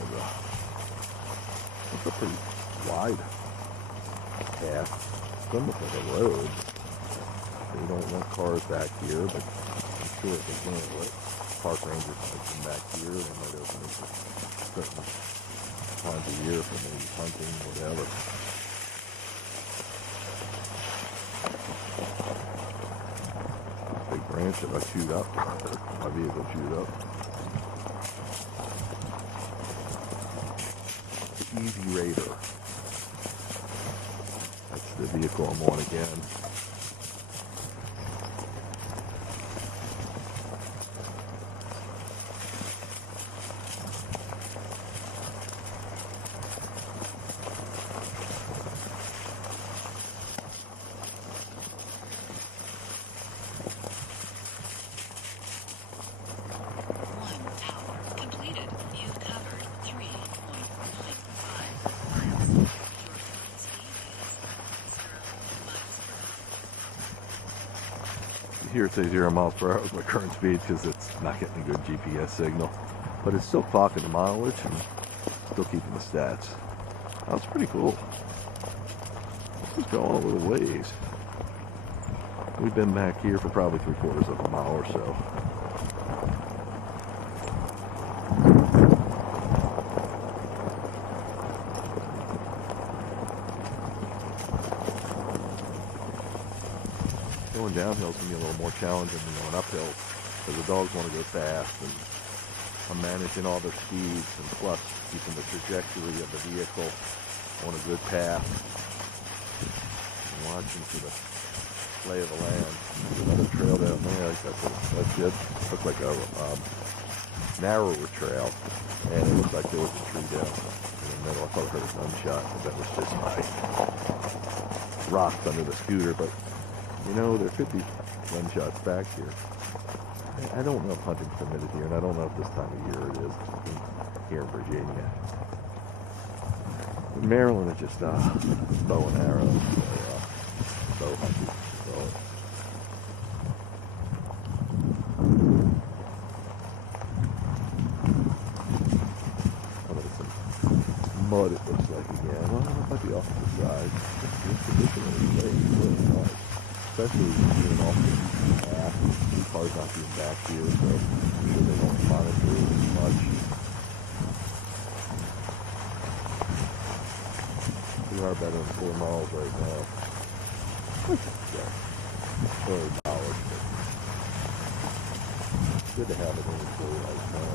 it's a pretty wide path, somewhat like a road. They don't want cars back here, but I'm sure if they can't let park rangers come back here, they might open it for certain times of year for maybe hunting, whatever. Big branch that I chewed up, my vehicle chewed up. The Easy Raider. That's the vehicle I'm on again. Here it says 0 miles per hour is my current speed because it's not getting a good GPS signal, but it's still clocking the mileage and still keeping the stats. That's pretty cool. This is going a little ways. We've been back here for probably 3/4 of a mile or so. Going downhill is going to be a little more challenging than going uphill because the dogs want to go fast, and I'm managing all their speeds and plus keeping the trajectory of the vehicle on a good path. I'm watching for the lay of the land. There's another trail down there. That's good. Looks like a narrower trail, and it looks like there was a tree down in the middle. I thought I heard a gunshot, but that was just my rocks under the scooter. But you know, there could be gunshots back here. I don't know if hunting's permitted here, and I don't know if this time of year it is. here in Virginia. In Maryland, it's just bow and arrows, bow hunting. So, mud, it looks like again. Well, it might be off to the side. This condition is really nice, especially being off the path. These cars not being back here, so I'm sure they don't monitor it as much. We are better than 4 miles right now. $4, but it's good to have it inventory right now.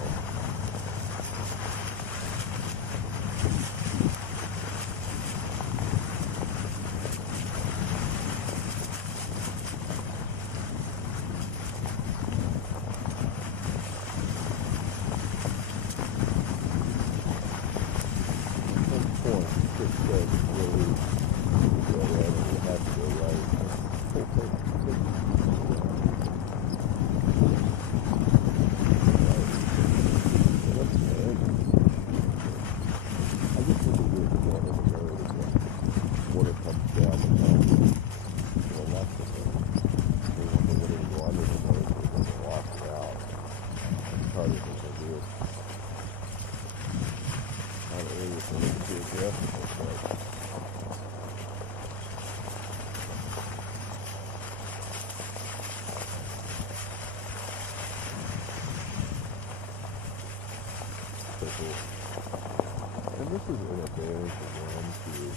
And this is an advantage of one too.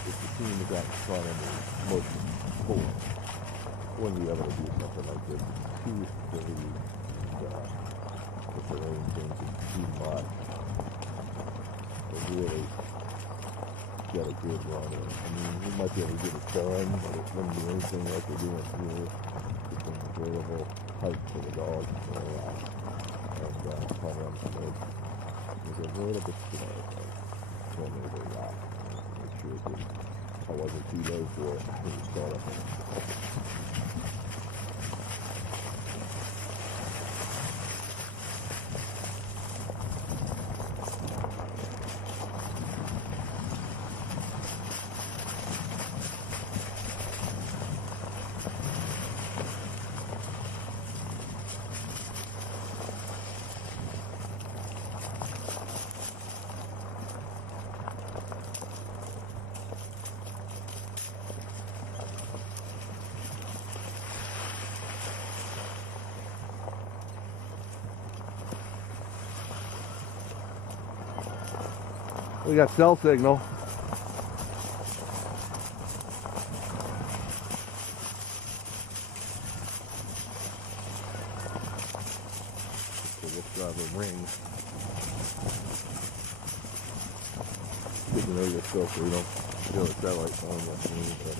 If the team is out in front of me, most forward, when you ever do something like this, it's too silly if the rain changes too much. To really get a good run in. I mean, we might be able to get it done, but it wouldn't be anything like we're doing here. Just an enjoyable hike for the dogs to relax. And come around the lake. It was a little bit slow, but told me to relax. Make sure that I wasn't too low for it when we start up. We got cell signal. So we'll drive a ring. Good to know yourself so we don't feel the satellite phone like me, but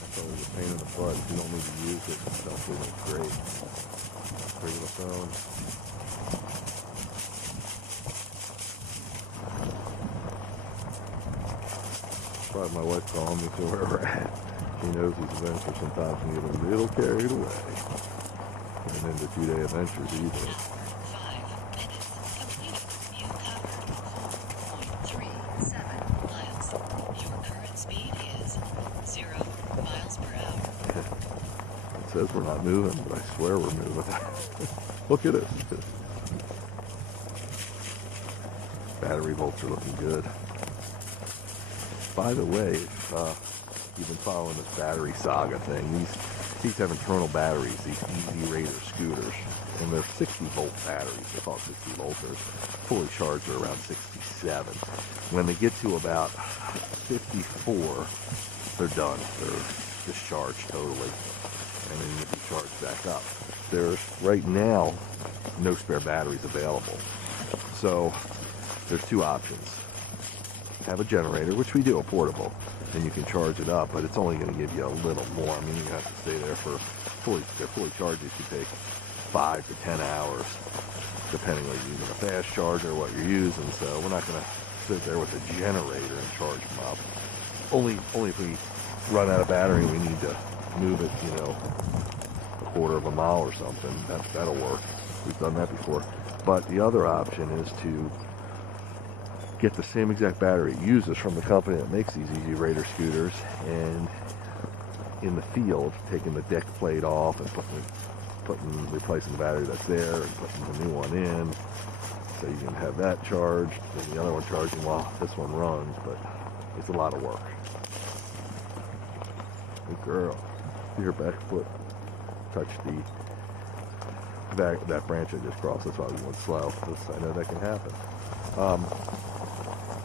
that's always a pain in the butt if you don't need to use it. Cell signal's great. Regular phone. My wife calling me so where we're at. She knows these adventures sometimes can get a little carried away. And then the 2-day adventures either. 5 minutes completed. You covered 4.37 miles. Your current speed is 0 miles per hour. It says we're not moving, but I swear we're moving. Look at it. Battery volts are looking good. By the way, if you've been following this battery saga thing, these have internal batteries, these Easy Raider scooters, and they're 60-volt batteries. They're called 60 volters. Fully charged are around 67. When they get to about 54, they're done. They're discharged totally, and then you can charge back up. There's right now no spare batteries available, so there's 2 options. Have a generator, which we do, a portable, and you can charge it up, but it's only going to give you a little more. I mean, you have to stay there for they're fully charged. It could take 5 to 10 hours, depending on using a fast charger or what you're using. So we're not going to sit there with a generator and charge them up. Only if we run out of battery, we need to move it, quarter of a mile or something. That'll work. We've done that before. But the other option is to get the same exact battery it uses from the company that makes these Easy Raider scooters, and in the field, taking the deck plate off and replacing the battery that's there and putting the new one in, so you can have that charged and the other one charging while this one runs. But it's a lot of work. Good girl. Your back foot touched that branch I just crossed. That's why we went slow. I know that can happen.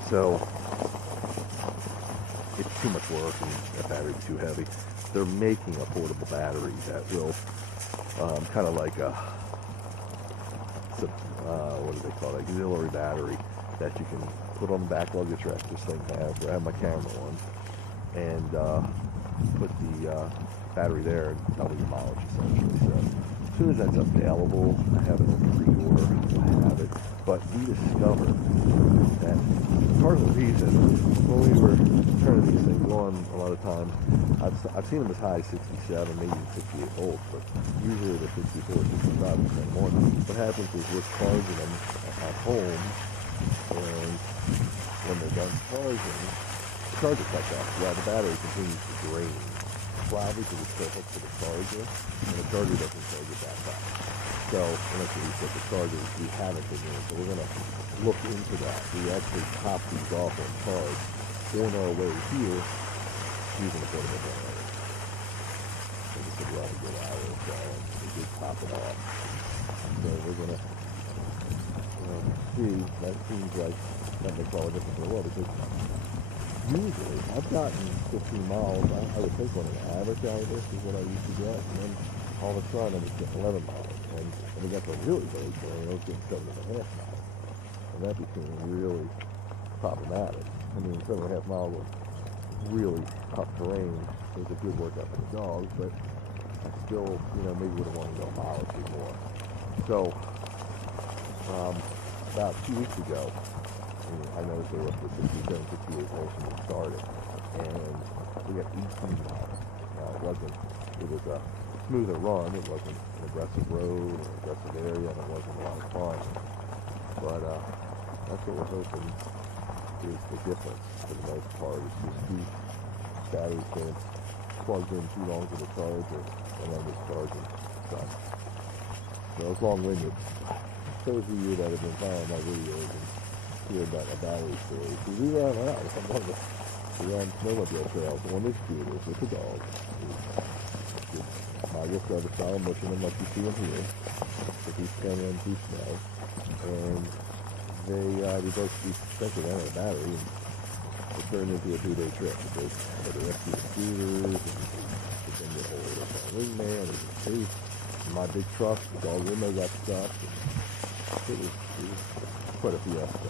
So it's too much work, and that battery's too heavy. They're making a portable battery that will kind of like a what do they call it? Auxiliary battery that you can put on the back luggage rack. This thing has. I have my camera on, and put the battery there and double your mileage essentially. So as soon as that's available, I have it on pre-order. I have it. But we discovered that part of the reason when we were turning these things on, a lot of times I've seen them as high as 67, maybe 68 volts, but usually they're 64, 65 in the morning. What happens is we're charging them at home, and when they're done charging, the charger cuts off while the battery continues to drain. Probably because it's still hooked to the charger, and the charger doesn't charge it that fast. So, unless you reset the charger, we haven't been doing. So we're going to look into that. We actually top these off on charge on our way here using a portable generator. So this is about a good hour or so, and we did top it off. So we're going to see. That seems like that makes all the difference in the world, because usually I've gotten 15 miles. I would think on an average out of this is what I used to get, and then all of a sudden I was getting 11 miles. And when we got to really big, I was getting 7.5 miles. And that became really problematic. I mean, 7.5 miles was really tough terrain. It was a good workout for the dogs, but I still, maybe would have wanted to go a mile or two more. So, about 2 weeks ago, I noticed they were up to 67, 68 volts when we started, and we got 18 miles. Now it was a smoother run. It wasn't an aggressive road or an aggressive area, and it wasn't a lot of fun. But that's what we're hoping is the difference for the most part. It's just these batteries getting plugged in too long to the charger, and then it's charging. So it's long-winded. Those of you that have been following my videos and hear about my battery story, see, we ran out. We ran snowmobile trails on this scooter with the dog. I just got a style mushing them like you see them here, with these coming through snow, and we both spent it on a battery, and it turned into a 2-day trip because I had to rescue the scooters, and then get hold of my wingman, and the case, and my big truck, the dog window got stuck, and it was quite a fiasco.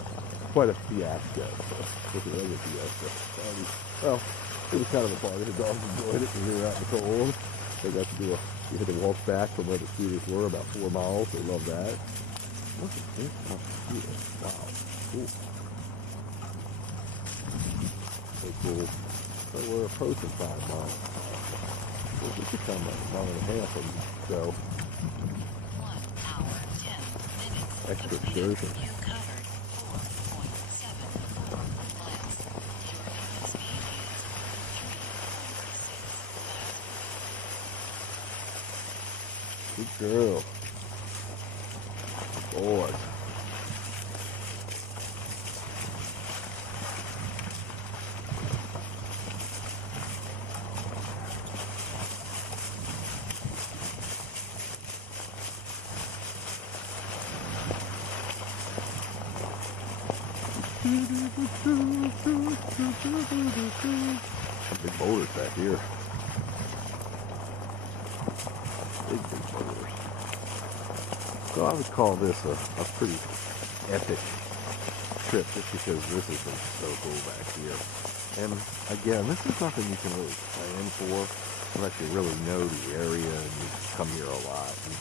Quite a fiasco. It was a fiasco. Well, it was kind of a party. The dogs enjoyed it, and we were out in the cold. They got to we had to walk back from where the scooters were, about 4 miles. They loved that. Look at this. Wow. Cool. So cool. So we're approaching 5 miles. We could come like a mile and a half and go. 1 hour, 10 minutes. Extra excursion. You covered 4.74 miles. Your current speed is 3.6 miles. Good girl. Boy. Big boulders back here. Big boulders. So I would call this a pretty epic trip just because this has been so cool back here. And again, this is nothing you can really plan for unless you really know the area and you come here a lot. And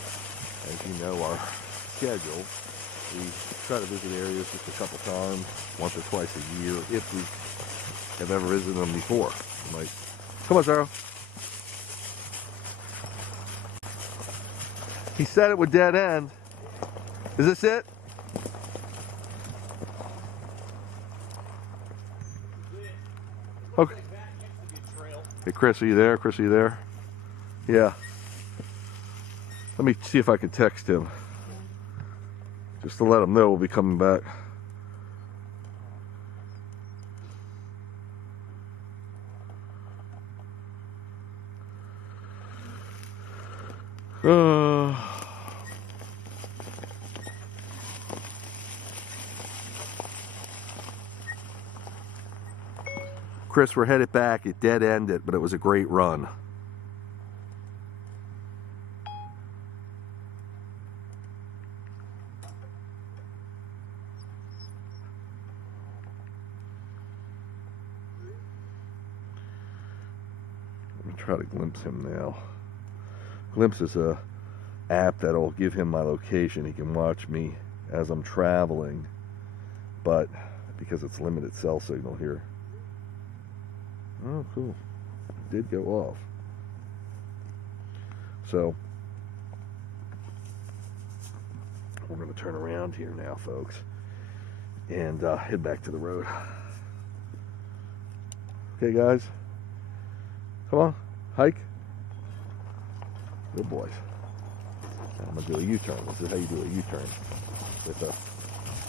as you know, our schedule, we try to visit areas just a couple times, once or twice a year, if we have ever visited them before. I'm like, come on, Sarah. He said it would dead end. Is this it? Okay. Hey, Chris, are you there? Chris, are you there? Yeah. Let me see if I can text him. Just to let him know we'll be coming back. Chris, we're headed back. It dead ended, but it was a great run. Let me try to glimpse him now. Glimpse is a app that'll give him my location. He can watch me as I'm traveling, but because it's limited cell signal here. Oh, cool. It did go off. So, we're going to turn around here now, folks, and head back to the road. Okay, guys? Come on. Hike. Good boys. I'm going to do a U-turn. This is how you do a U-turn with a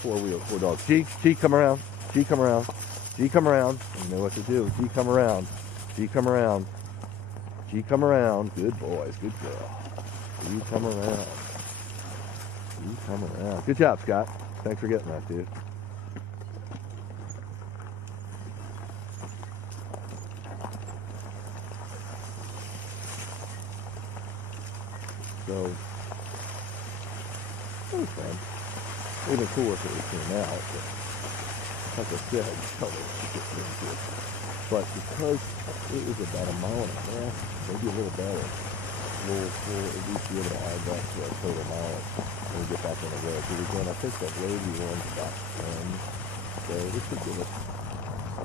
four dogs. G, come around. G, come around. G, come around. You know what to do. G, come around. G, come around. G, come around. Good boys. Good girl. G, come around. G, come around. Good job, Scott. Thanks for getting that, dude. So, it was fun. It would have been cool if it came out, but like I said, it's hard to get into it. But because it was about a mile and a half, maybe a little better, we'll at least be able to add that to our total mileage when we get back on the road. Because again, I think that road we were on is about 10, so this should give us,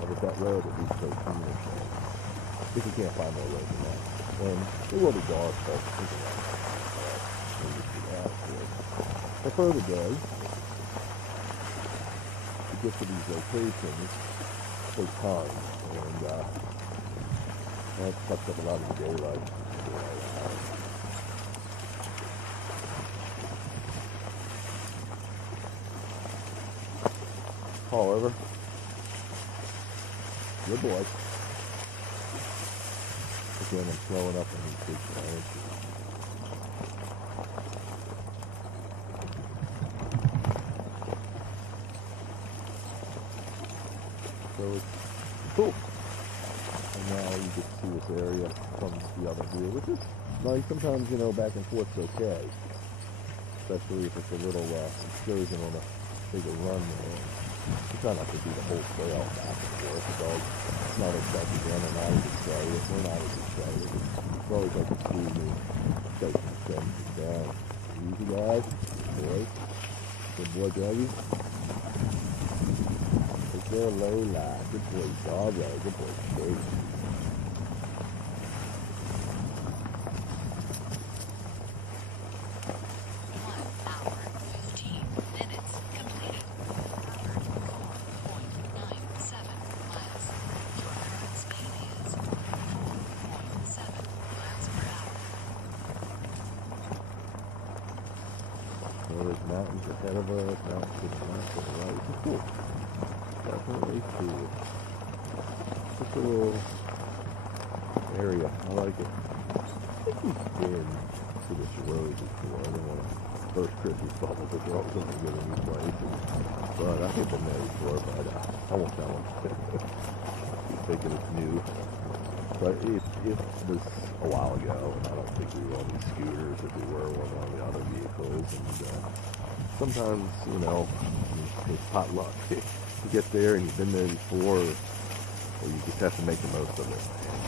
with that road, at least 13 or so. If we can't find more road than that. And it will be dark, but we can the further day, to get to these locations takes time, and that sucks up a lot of the daylight. However, good boy. Again, I'm slowing up on these big branches. So it's cool. And now you get to see this area from the other view, which is nice. Sometimes, you know, back and forth's okay. Especially if it's a little excursion on a bigger run there. You try not to do the whole trail back and forth. The dog's not excited again, and not as excited. We're not as excited. It's always like to see me take some things down. Easy, guys. Boys. Good boy, Dougie. There, Lola. Good boy, Doggo. Good boy, Kate. 1 hour, 15 minutes completed. Covered 4.97 miles. Your current speed is 4.7 miles per hour. Well, there's mountains ahead of us, mountains to the left and the right. It's cool. Definitely cool. Just a little area. I like it. I think we've been to this road before. I don't want to burst Chris's bubble because we're always going to get a new place. But I think I've been there before, but I won't tell them. Keep thinking it's new. But it was a while ago, and I don't think we were on these scooters as we were on the other vehicles. And sometimes, you know, it's pot luck. You get there and you've been there before, or you just have to make the most of it.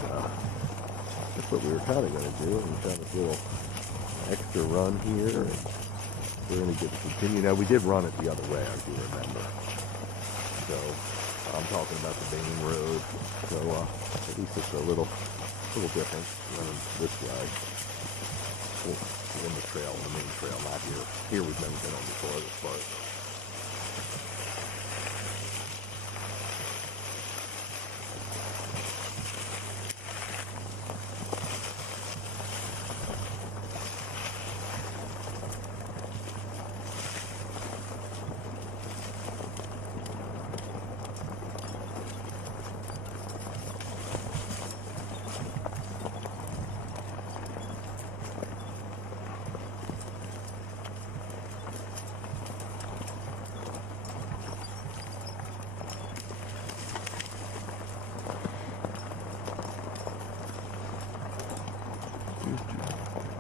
And that's what we were kind of going to do. And we found this little extra run here, and we're going to get to continue. Now, we did run it the other way, I do remember. So, I'm talking about the Bain Road. So, at least it's a little different running this way. We'll in the trail, on the main trail, not here. Here we've never been on before this part.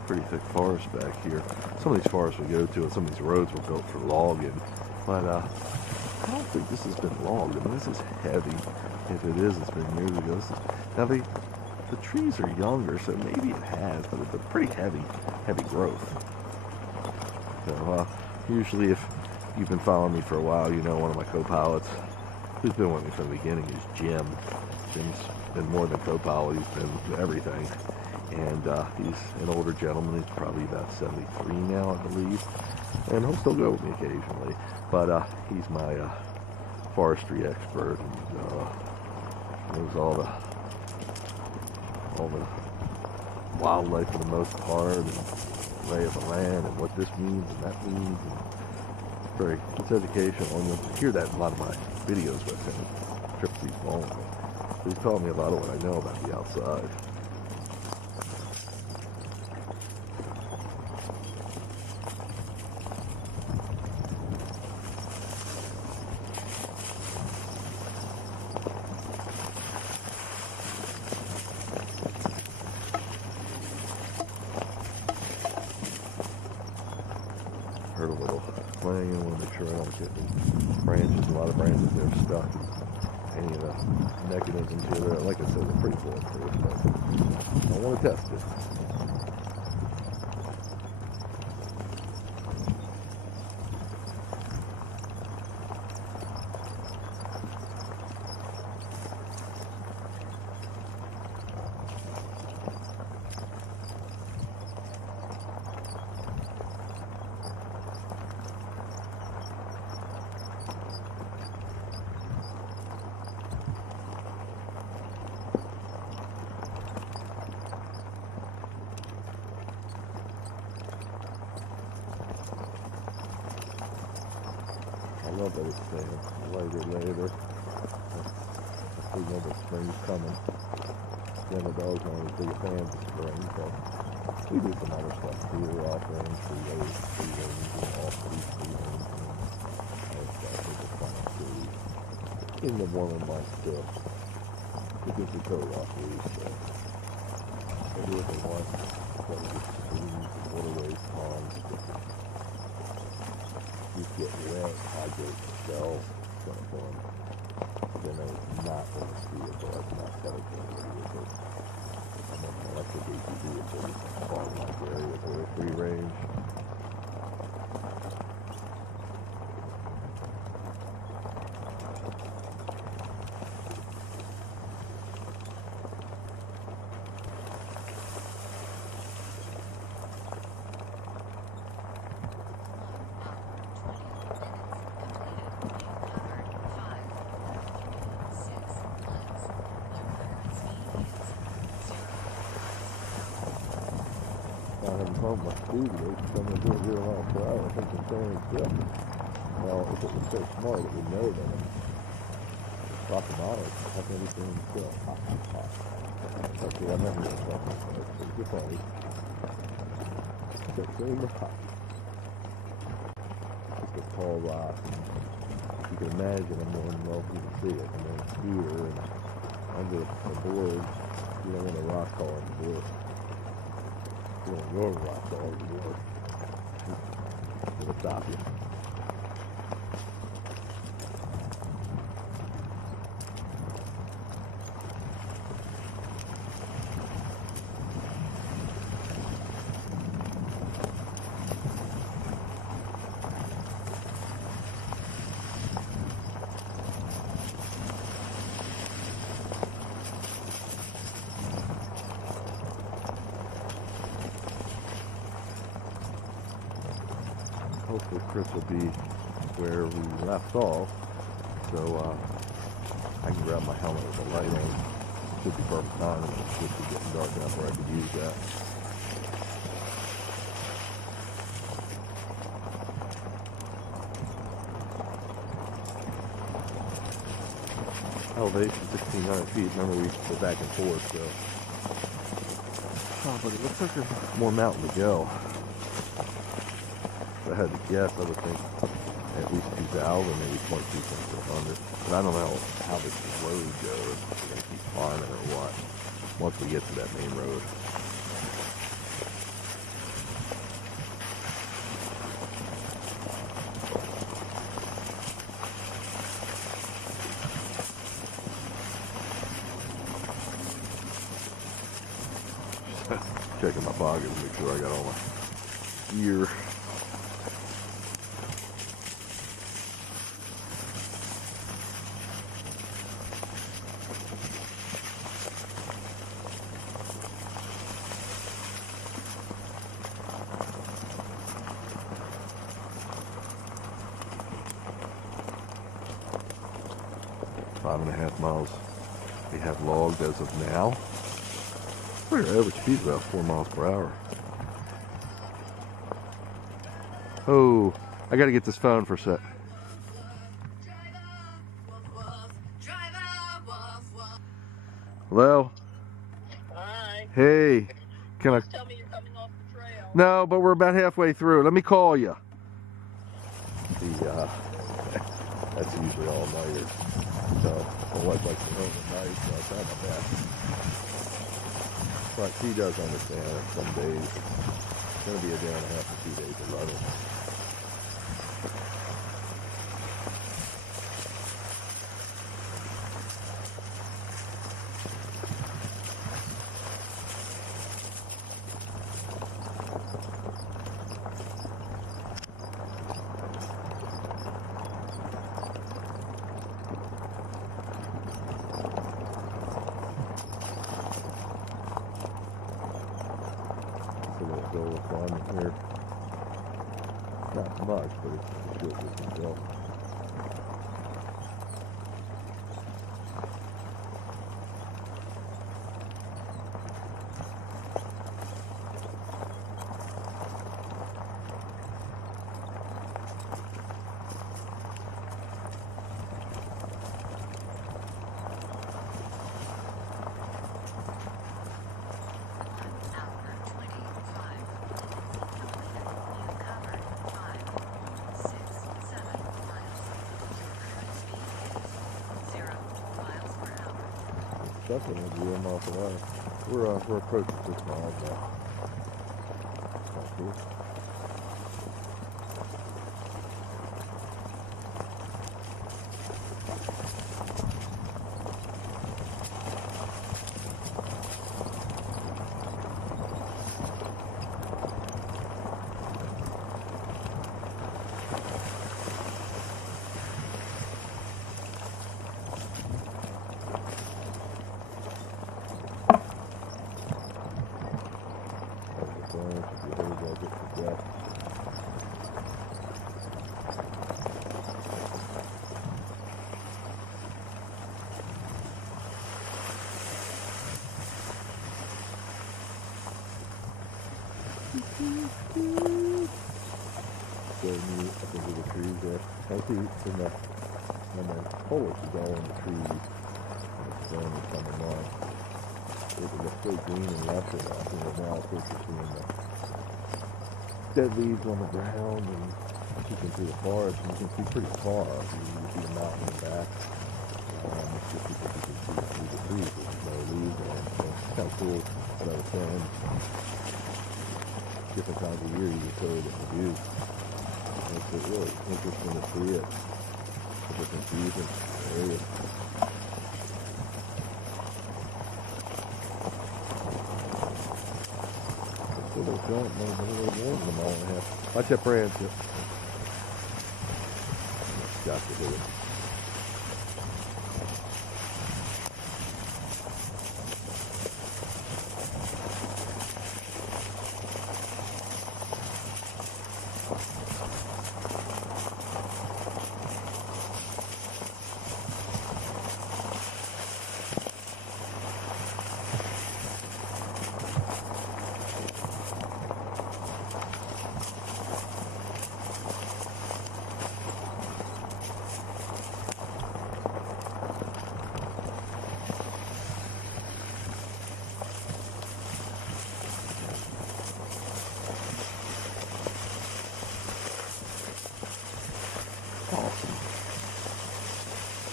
Pretty thick forest back here. Some of these forests we go to and some of these roads were built for logging, but I don't think this has been logged. I mean, this is heavy. If it is, it's been years ago. Now the trees are younger, so maybe it has, but it's a pretty heavy growth. So usually if you've been following me for a while, you know one of my co-pilots who's been with me from the beginning is Jim. Jim's been more than co-pilot, he's been everything. And he's an older gentleman. He's probably about 73 now, I believe. And he'll still go with me occasionally. But he's my forestry expert. And knows all the wildlife for the most part, and lay of the land, and what this means and that means. And it's educational. And you'll hear that in a lot of my videos with him. Trips he's long. So he's taught me a lot of what I know about the outside. Heard a little clanging. I want to make sure I don't get the branches. A lot of branches that are stuck. Any of the mechanisms here. Like I said, they're pretty bulletproof, but I want to test it. I love that it's staying later. We know the spring's coming. Then the dogs aren't as big a fans of spring, so we do some other stuff too. Off-range, free range, off-leash free range, and stuff. We just find food in the warmer months too. Because we go off-leash, so they do what they want. But we just streams, waterways, ponds, get wet, hydrate the shell, kind of fun. Then it's not going to see it, but it's not predatory with it. I'm an electric ATV, it's a farm-like area where it's free range. I haven't told my studio, so I'm going to do 0 miles per hour. I think I'm standing still. Well, if it was so smart, it would know that I'm talking on it. How can we stand still? Okay, I'm never going to stop myself. So it's funny. It's in the pot. It's a tall rock. You can imagine I'm more than well if you can see it. And then here and under the board, you don't want a rock fall on the board. Your rock all the way. It'll stop you. hopefully Chris will be where we left off. So I can grab my helmet with the light on. Should be perfect time. It should be getting dark enough where I could use that. Elevation 1,600 feet. Remember, we go back and forth, so. Oh, but it looks like there's more mountain to go. If I had to guess, I would think at least 2,000, maybe 22,400. But I don't know how this road goes. If we're going to keep climbing or what. Once we get to that main road. Checking my pockets, make sure I got all my gear. Five and a half miles we have logged as of now. Our average speed is about 4 miles per hour. Oh, I gotta get this phone for a sec. Hello? Hi. Hey, can I? Tell me you're coming off the trail. No, but we're about halfway through. Let me call you. That's usually all nighter. So my wife likes to home at night, so I try my best. But she does understand that some days it's going to be a day and a half to 2 days of running. Go climbing here. Not much, but it's a short distance go. Definitely going to be 1 mile per hour. We're approaching 6 miles now. That's cool. Up into the trees there. I see when the foliage is all in the trees and it's going to come along. It was so green and lush enough, and now of course you're seeing the dead leaves on the ground, and you can see the forest, and you can see pretty far. You see the mountain in the back. It's just because you can see through the trees, there's no leaves on it. So it's kind of cool what I was saying. Different times of year you get totally different views. It's really interesting to see it, the different views and areas. It's a little giant, maybe a little more than a mile and a half. Watch that branch. Got to do it.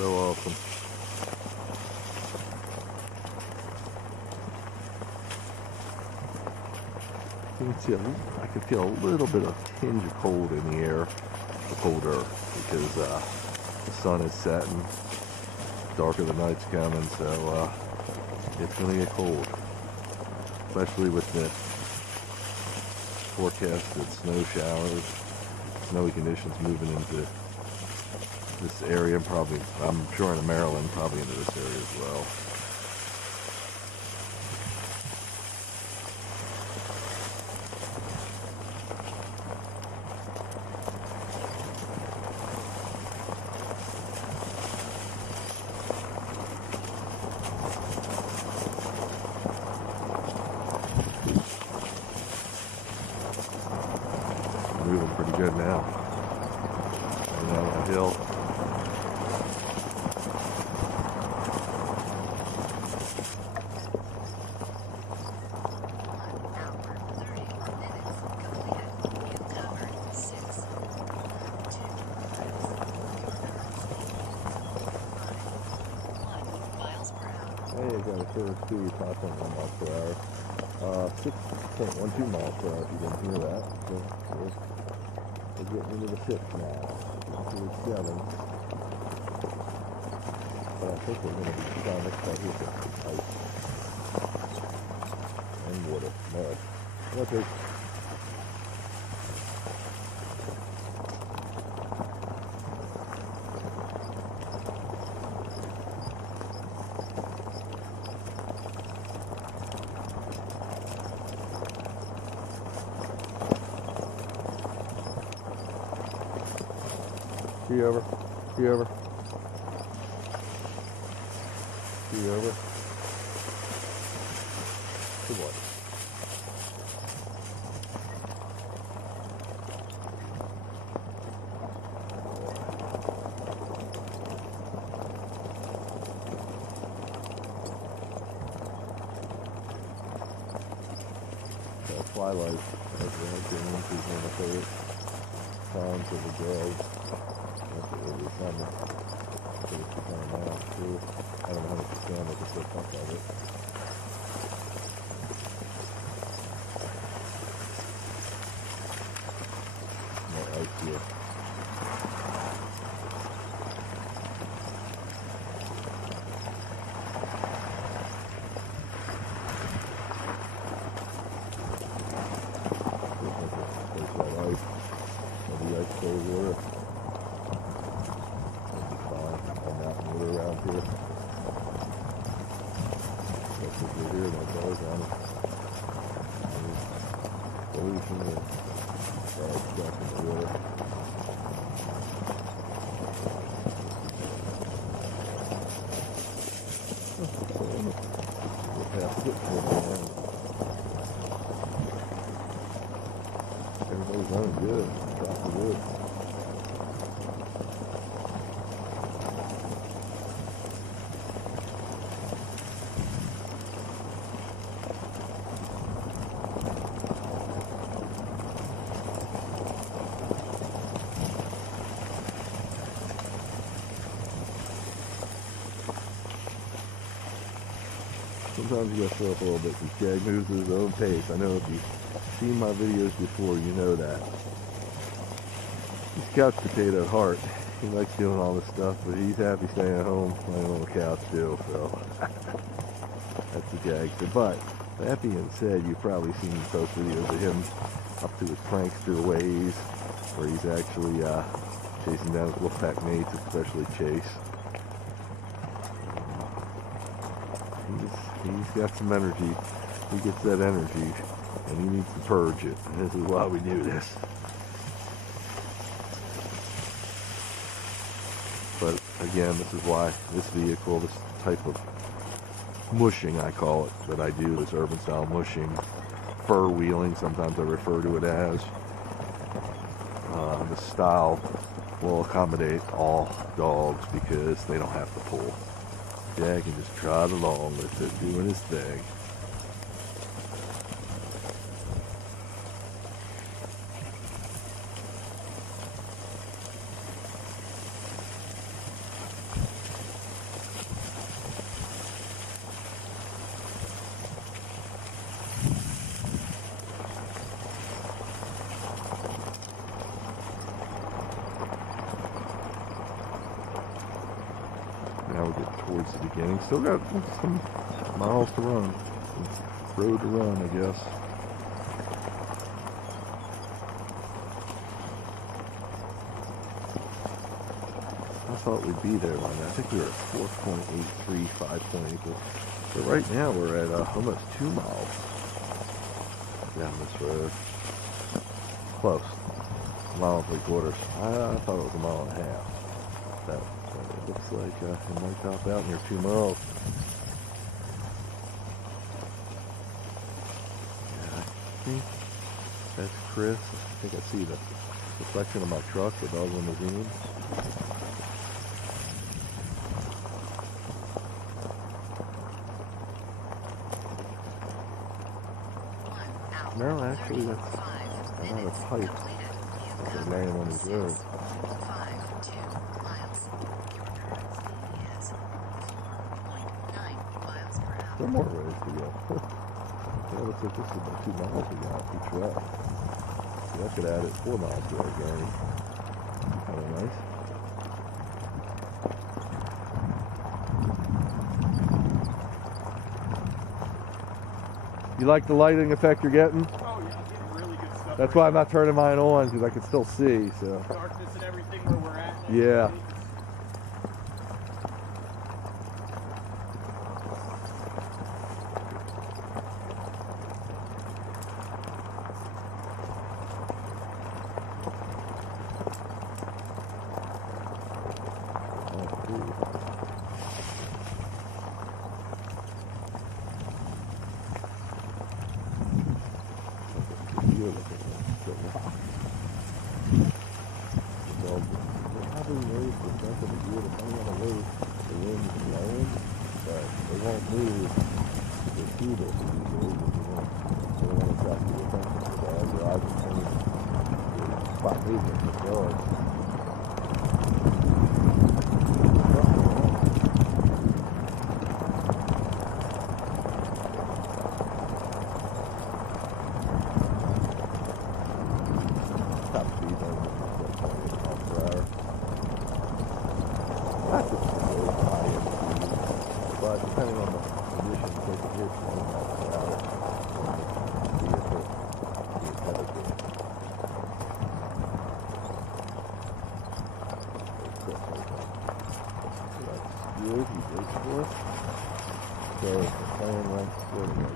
So awesome. You can see I can feel a little bit of tinge of cold in the air, the cold earth, because the sun is setting, darker the night's coming, so it's going to get cold, especially with the forecasted snow showers, snowy conditions moving into this area, and probably, I'm sure in Maryland, probably into this area as well. Moving pretty good now. And down that hill. Hey, I got a clear speed, 5.1 miles per hour. 6.12 miles per hour if you didn't hear that. So we're getting into the 6 now. Into the 7. But I think we're going to be trying next time here for ice and water, mud. Okay. Ski over. Ski over. Ski over. Good boy. Twilight, as the hunting is one of my favorite times of the day. That's what it was coming. So it's becoming now too. I don't know 100% I can still talk about it. More ice here. The ice cold water. All mountain water around here. That's what we're here, no bars on it. Pollution and bad stuff in the water. We're past footprint now. Everybody's running good. Across the woods. Sometimes you gotta slow up a little bit because Jag moves at his own pace. I know if you've seen my videos before, you know that. He's couch potato at heart. He likes doing all this stuff, but he's happy staying at home, laying on the couch too, so that's the Jag. But that being said, you've probably seen post videos of him up to his prankster ways, where he's actually chasing down his wolf pack mates, especially Chase. He's got some energy. He gets that energy, and he needs to purge it. And this is why we do this. But again, this is why this vehicle, this type of mushing, I call it, that I do, this urban style mushing, fur wheeling, sometimes I refer to it as, this style will accommodate all dogs because they don't have to pull. Jag can just trot along with it, doing his thing. towards the beginning. Still got some miles to run. Some road to run, I guess. I thought we'd be there by now. I think we were at 4.83, 5.8. But right now we're at almost 2 miles down this road. Close. A mile and 3/4. I thought it was a mile and a half. But it looks like it might top out near 2 miles. Yeah, I think that's Chris. I think I see the reflection of my truck, the dog limousine. No, actually, that's not a pipe. That's laying on his road. There are more roads to go. Yeah, looks like this is about 2 miles we got each way. So that could add it 4 miles to our journey. Kind of nice. You like the lighting effect you're getting? Oh yeah, I'm getting really good stuff. That's why I'm not turning mine on, because I can still see. So. Darkness and everything where we're at. Yeah. Depending on the conditions, they can hit 20 miles per hour on the vehicle being headed there. So that's good, he waits for us. So the plan runs forward.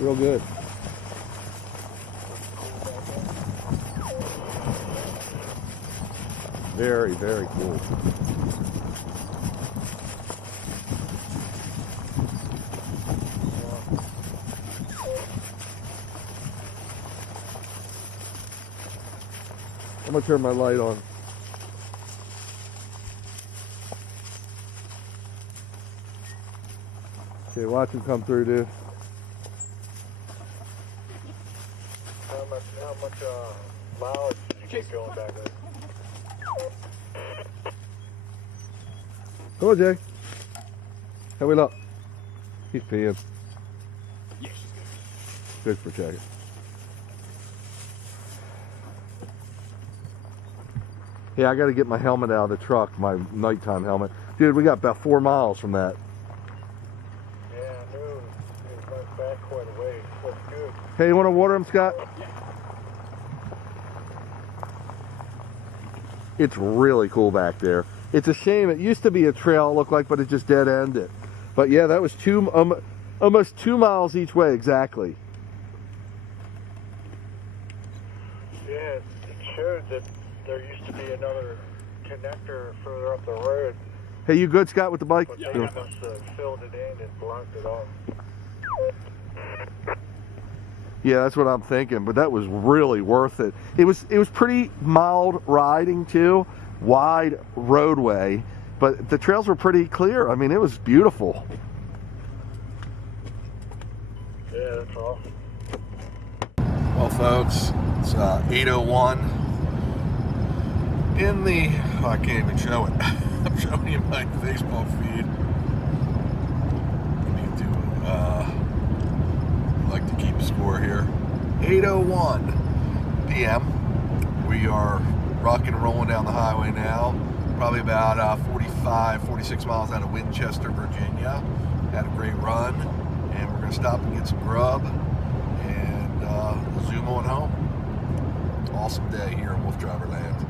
Real good. Very, very cool. I'm gonna turn my light on. Okay, watch him come through, dude. How much mileage did you get going back there? Come on, Jay. How we look? He's peeing. Yeah, she's Good good. for checking. Yeah, I got to get my helmet out of the truck, my nighttime helmet. Dude, we got about 4 miles from that. Yeah, I knew it went back quite a ways. Looks good. Hey, you want to water him, Scott? Yeah. It's really cool back there. It's a shame. It used to be a trail, it looked like, but it just dead-ended. But yeah, that was almost 2 miles each way, exactly. Yeah, it showed that there used to be another connector further up the road, Hey, you good, Scott, with the bike? but Yeah, they I must got have filled it in and blocked it off. Yeah, that's what I'm thinking, but that was really worth it. It was pretty mild riding too, wide roadway, but the trails were pretty clear. I mean, it was beautiful. Yeah, that's awesome. Well, folks, it's 8:01 in the, I can't even show it. I'm showing you my Facebook feed. 8:01 p.m. We are rocking and rolling down the highway now. Probably about 45, 46 miles out of Winchester, Virginia. Had a great run, and we're going to stop and get some grub and zoom on home. Awesome day here in Wolf Driver Land.